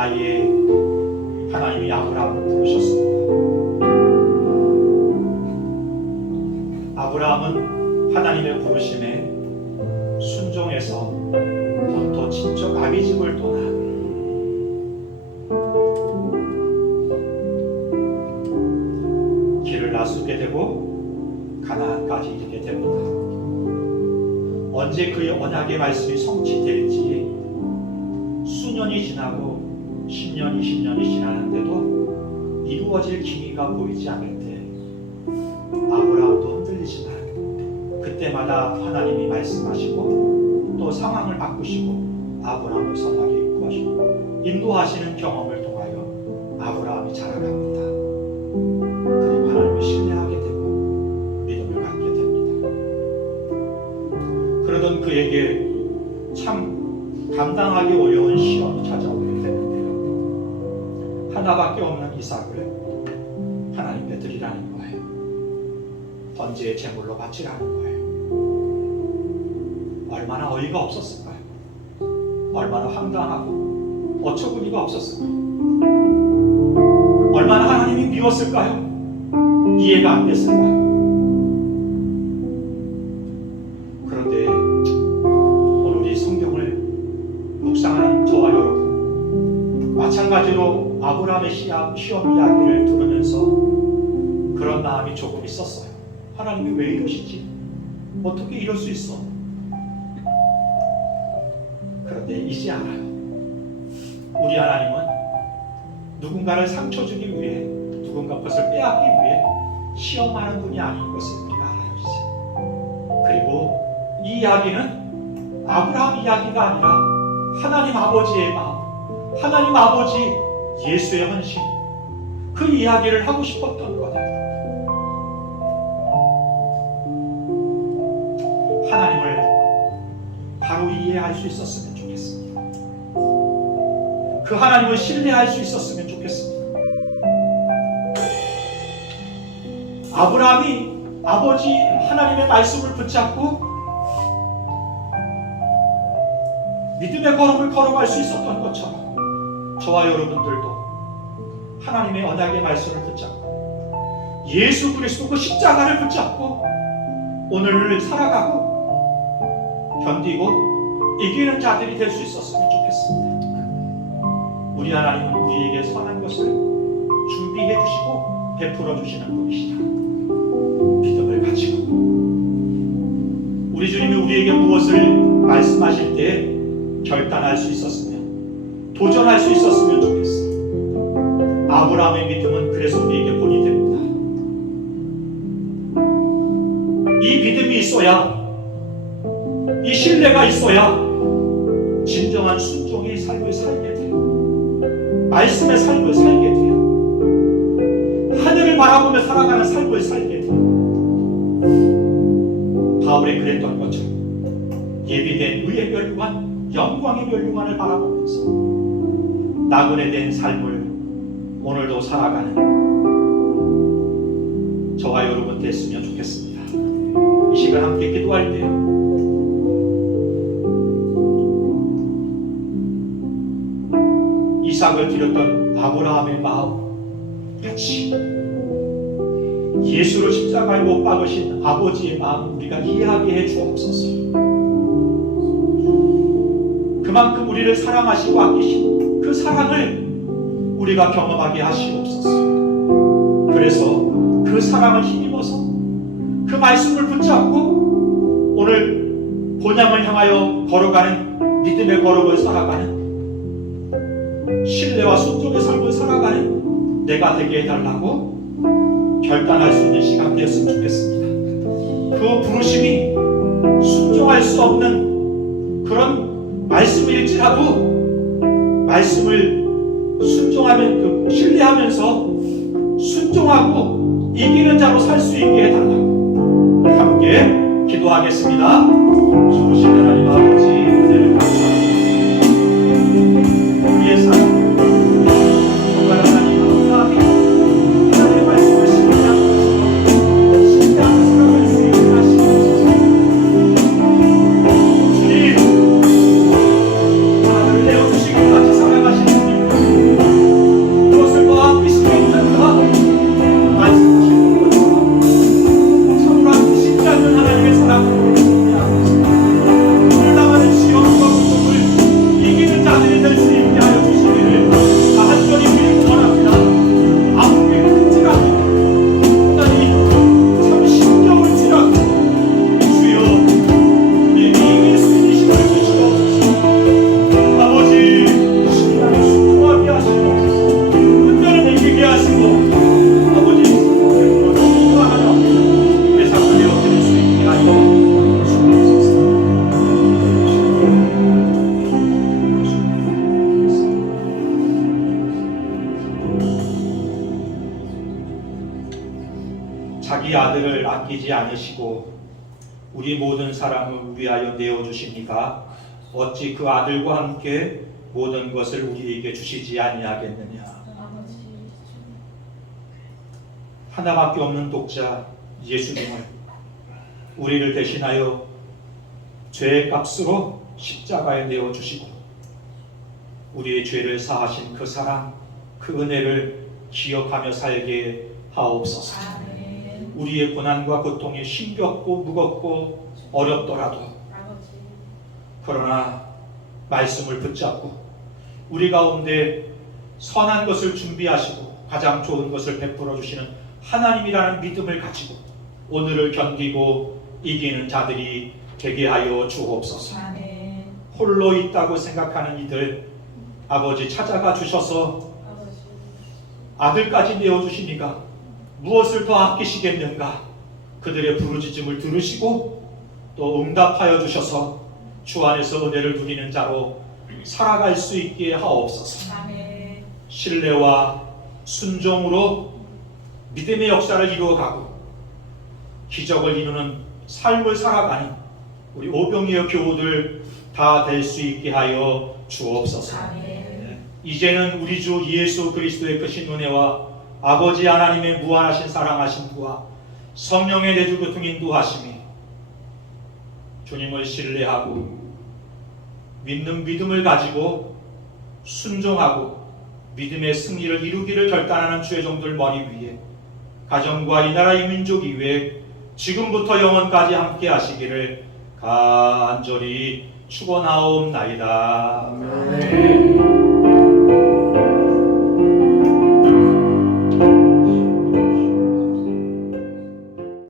나이에 하나님이 아브라함을 부르셨습니다. 아브라함은 하나님의 부르심에 순종해서 본토 친척 아비집을 떠나 길을 나서게 되고 가나안까지 이르게 됩니다. 언제 그의 언약의 말씀이 성취될지 수년이 지나고 10년, 20년이 지나는데도 이루어질 기미가 보이지 않을 때 아브라함도 흔들리지만 그때마다 하나님이 말씀하시고 또 상황을 바꾸시고 아브라함을 선하게 이끌어주시고 인도하시는 경험을 통하여 아브라함이 자라갑니다. 그리고 하나님을 신뢰하게 되고 믿음을 갖게 됩니다. 그러던 그에게 참 감당하기 어려운 시험이 찾아오게 되는데요. 하나밖에 없는 이삭을 하나님께 드리라는 거예요. 번제의 제물로 바치라는 거예요. 얼마나 어이가 없었을까요? 얼마나 황당하고 어처구니가 없었을까요? 얼마나 하나님이 미웠을까요? 이해가 안 됐을까요? 그런데 오늘 우리 성경을 묵상하는 저와 여러분, 마찬가지로 아브라함의 시험 이야기를 들으면서 그런 마음이 조금 있었어요. 하나님이 왜 이러시지? 어떻게 이럴 수 있어? 그런데 이제 알아요. 우리 하나님은 누군가를 상처 주기 위해, 누군가 것을 빼앗기 위해 시험하는 분이 아닌 것을 우리가 알아요. 이제. 그리고 이 이야기는 아브라함 이야기가 아니라 하나님 아버지의 마음, 하나님 아버지 예수의 헌신, 그 이야기를 하고 싶었던 거예요. 하나님을 바로 이해할 수 있었으면 좋겠습니다. 그 하나님을 신뢰할 수 있었으면 좋겠습니다. 아브라함이 아버지 하나님의 말씀을 붙잡고 믿음의 걸음을 걸어갈 수 있었던 것처럼 저와 여러분들도 하나님의 언약의 말씀을 붙잡고 예수 그리스도 그 십자가를 붙잡고 오늘을 살아가고 견디고 이기는 자들이 될 수 있었으면 좋겠습니다. 우리 하나님은 우리에게 선한 것을 준비해 주시고 베풀어 주시는 분이시다. 믿음을 가지고 우리 주님이 우리에게 무엇을 말씀하실 때 결단할 수 있었으면, 도전할 수 있었으면 좋겠습니다. 아브라함의 믿음은 그래서 우리에게 본이 됩니다. 이 믿음이 있어야, 이 신뢰가 있어야 진정한 순종의 삶을 살게 돼요. 말씀의 삶을 살게 돼요. 하늘을 바라보며 살아가는 삶을 살게 돼요. 바울이 그랬던 것처럼 예비된 의의 멸류관, 영광의 멸류관을 바라보면서 나그네 된 삶을 오늘도 살아가는 저와 여러분 됐으면 좋겠습니다. 이 시간 함께 기도할 때 이삭을 드렸던 아브라함의 마음 같이 예수를 십자가에 못 박으신 아버지의 마음 우리가 이해하게 해 주옵소서. 그만큼 우리를 사랑하시고 아끼신 그 사랑을 우리가 경험하게 하시옵소서. 그래서 그 사랑을 힘입어서 그 말씀을 붙잡고 오늘 본향을 향하여 걸어가는 믿음의 걸음을 살아가는, 신뢰와 순종의 삶을 살아가는 내가 되게 해달라고 결단할 수 있는 시간 되었으면 좋겠습니다. 그 부르심이 순종할 수 없는 그런 말씀일지라도 말씀을 순종하면, 신뢰하면서 순종하고 이기는 자로 살 수 있게 해달라고 함께 기도하겠습니다. 좋으신 하나님 아버지 은혜를 감사합니다. 우리의 삶 정말 하나님 감사합니다. 하나님의 말씀을 신뢰하면서 살아갈 수 있게 하시옵소서. 주님, 나를 내어주시고 같이 살아가시는 주님 아끼지 않으시고 우리 모든 사람을 위하여 내어주시니까 어찌 그 아들과 함께 모든 것을 우리에게 주시지 아니하겠느냐. 하나밖에 없는 독자 예수님을 우리를 대신하여 죄의 값으로 십자가에 내어주시고 우리의 죄를 사하신 그 사랑, 그 은혜를 기억하며 살게 하옵소서. 우리의 고난과 고통이 힘겹고 무겁고 어렵더라도 그러나 말씀을 붙잡고 우리 가운데 선한 것을 준비하시고 가장 좋은 것을 베풀어 주시는 하나님이라는 믿음을 가지고 오늘을 견디고 이기는 자들이 되게 하여 주옵소서. 홀로 있다고 생각하는 이들 아버지 찾아가 주셔서 아들까지 내어주시니까 무엇을 더 아끼시겠는가. 그들의 부르짖음을 들으시고 또 응답하여 주셔서 주 안에서 은혜를 누리는 자로 살아갈 수 있게 하옵소서. 신뢰와 순종으로 믿음의 역사를 이루어가고 기적을 이루는 삶을 살아가는 우리 오병이어 교우들 다 될 수 있게 하여 주옵소서. 이제는 우리 주 예수 그리스도의 크신 은혜와 아버지 하나님의 무한하신 사랑하심과 성령의 내주교통 인도하심이 주님을 신뢰하고 믿는 믿음을 가지고 순종하고 믿음의 승리를 이루기를 결단하는 주의 종들 머리 위에 가정과 이 나라 이 민족 이외에 지금부터 영원까지 함께 하시기를 간절히 축원하옵나이다. 아멘.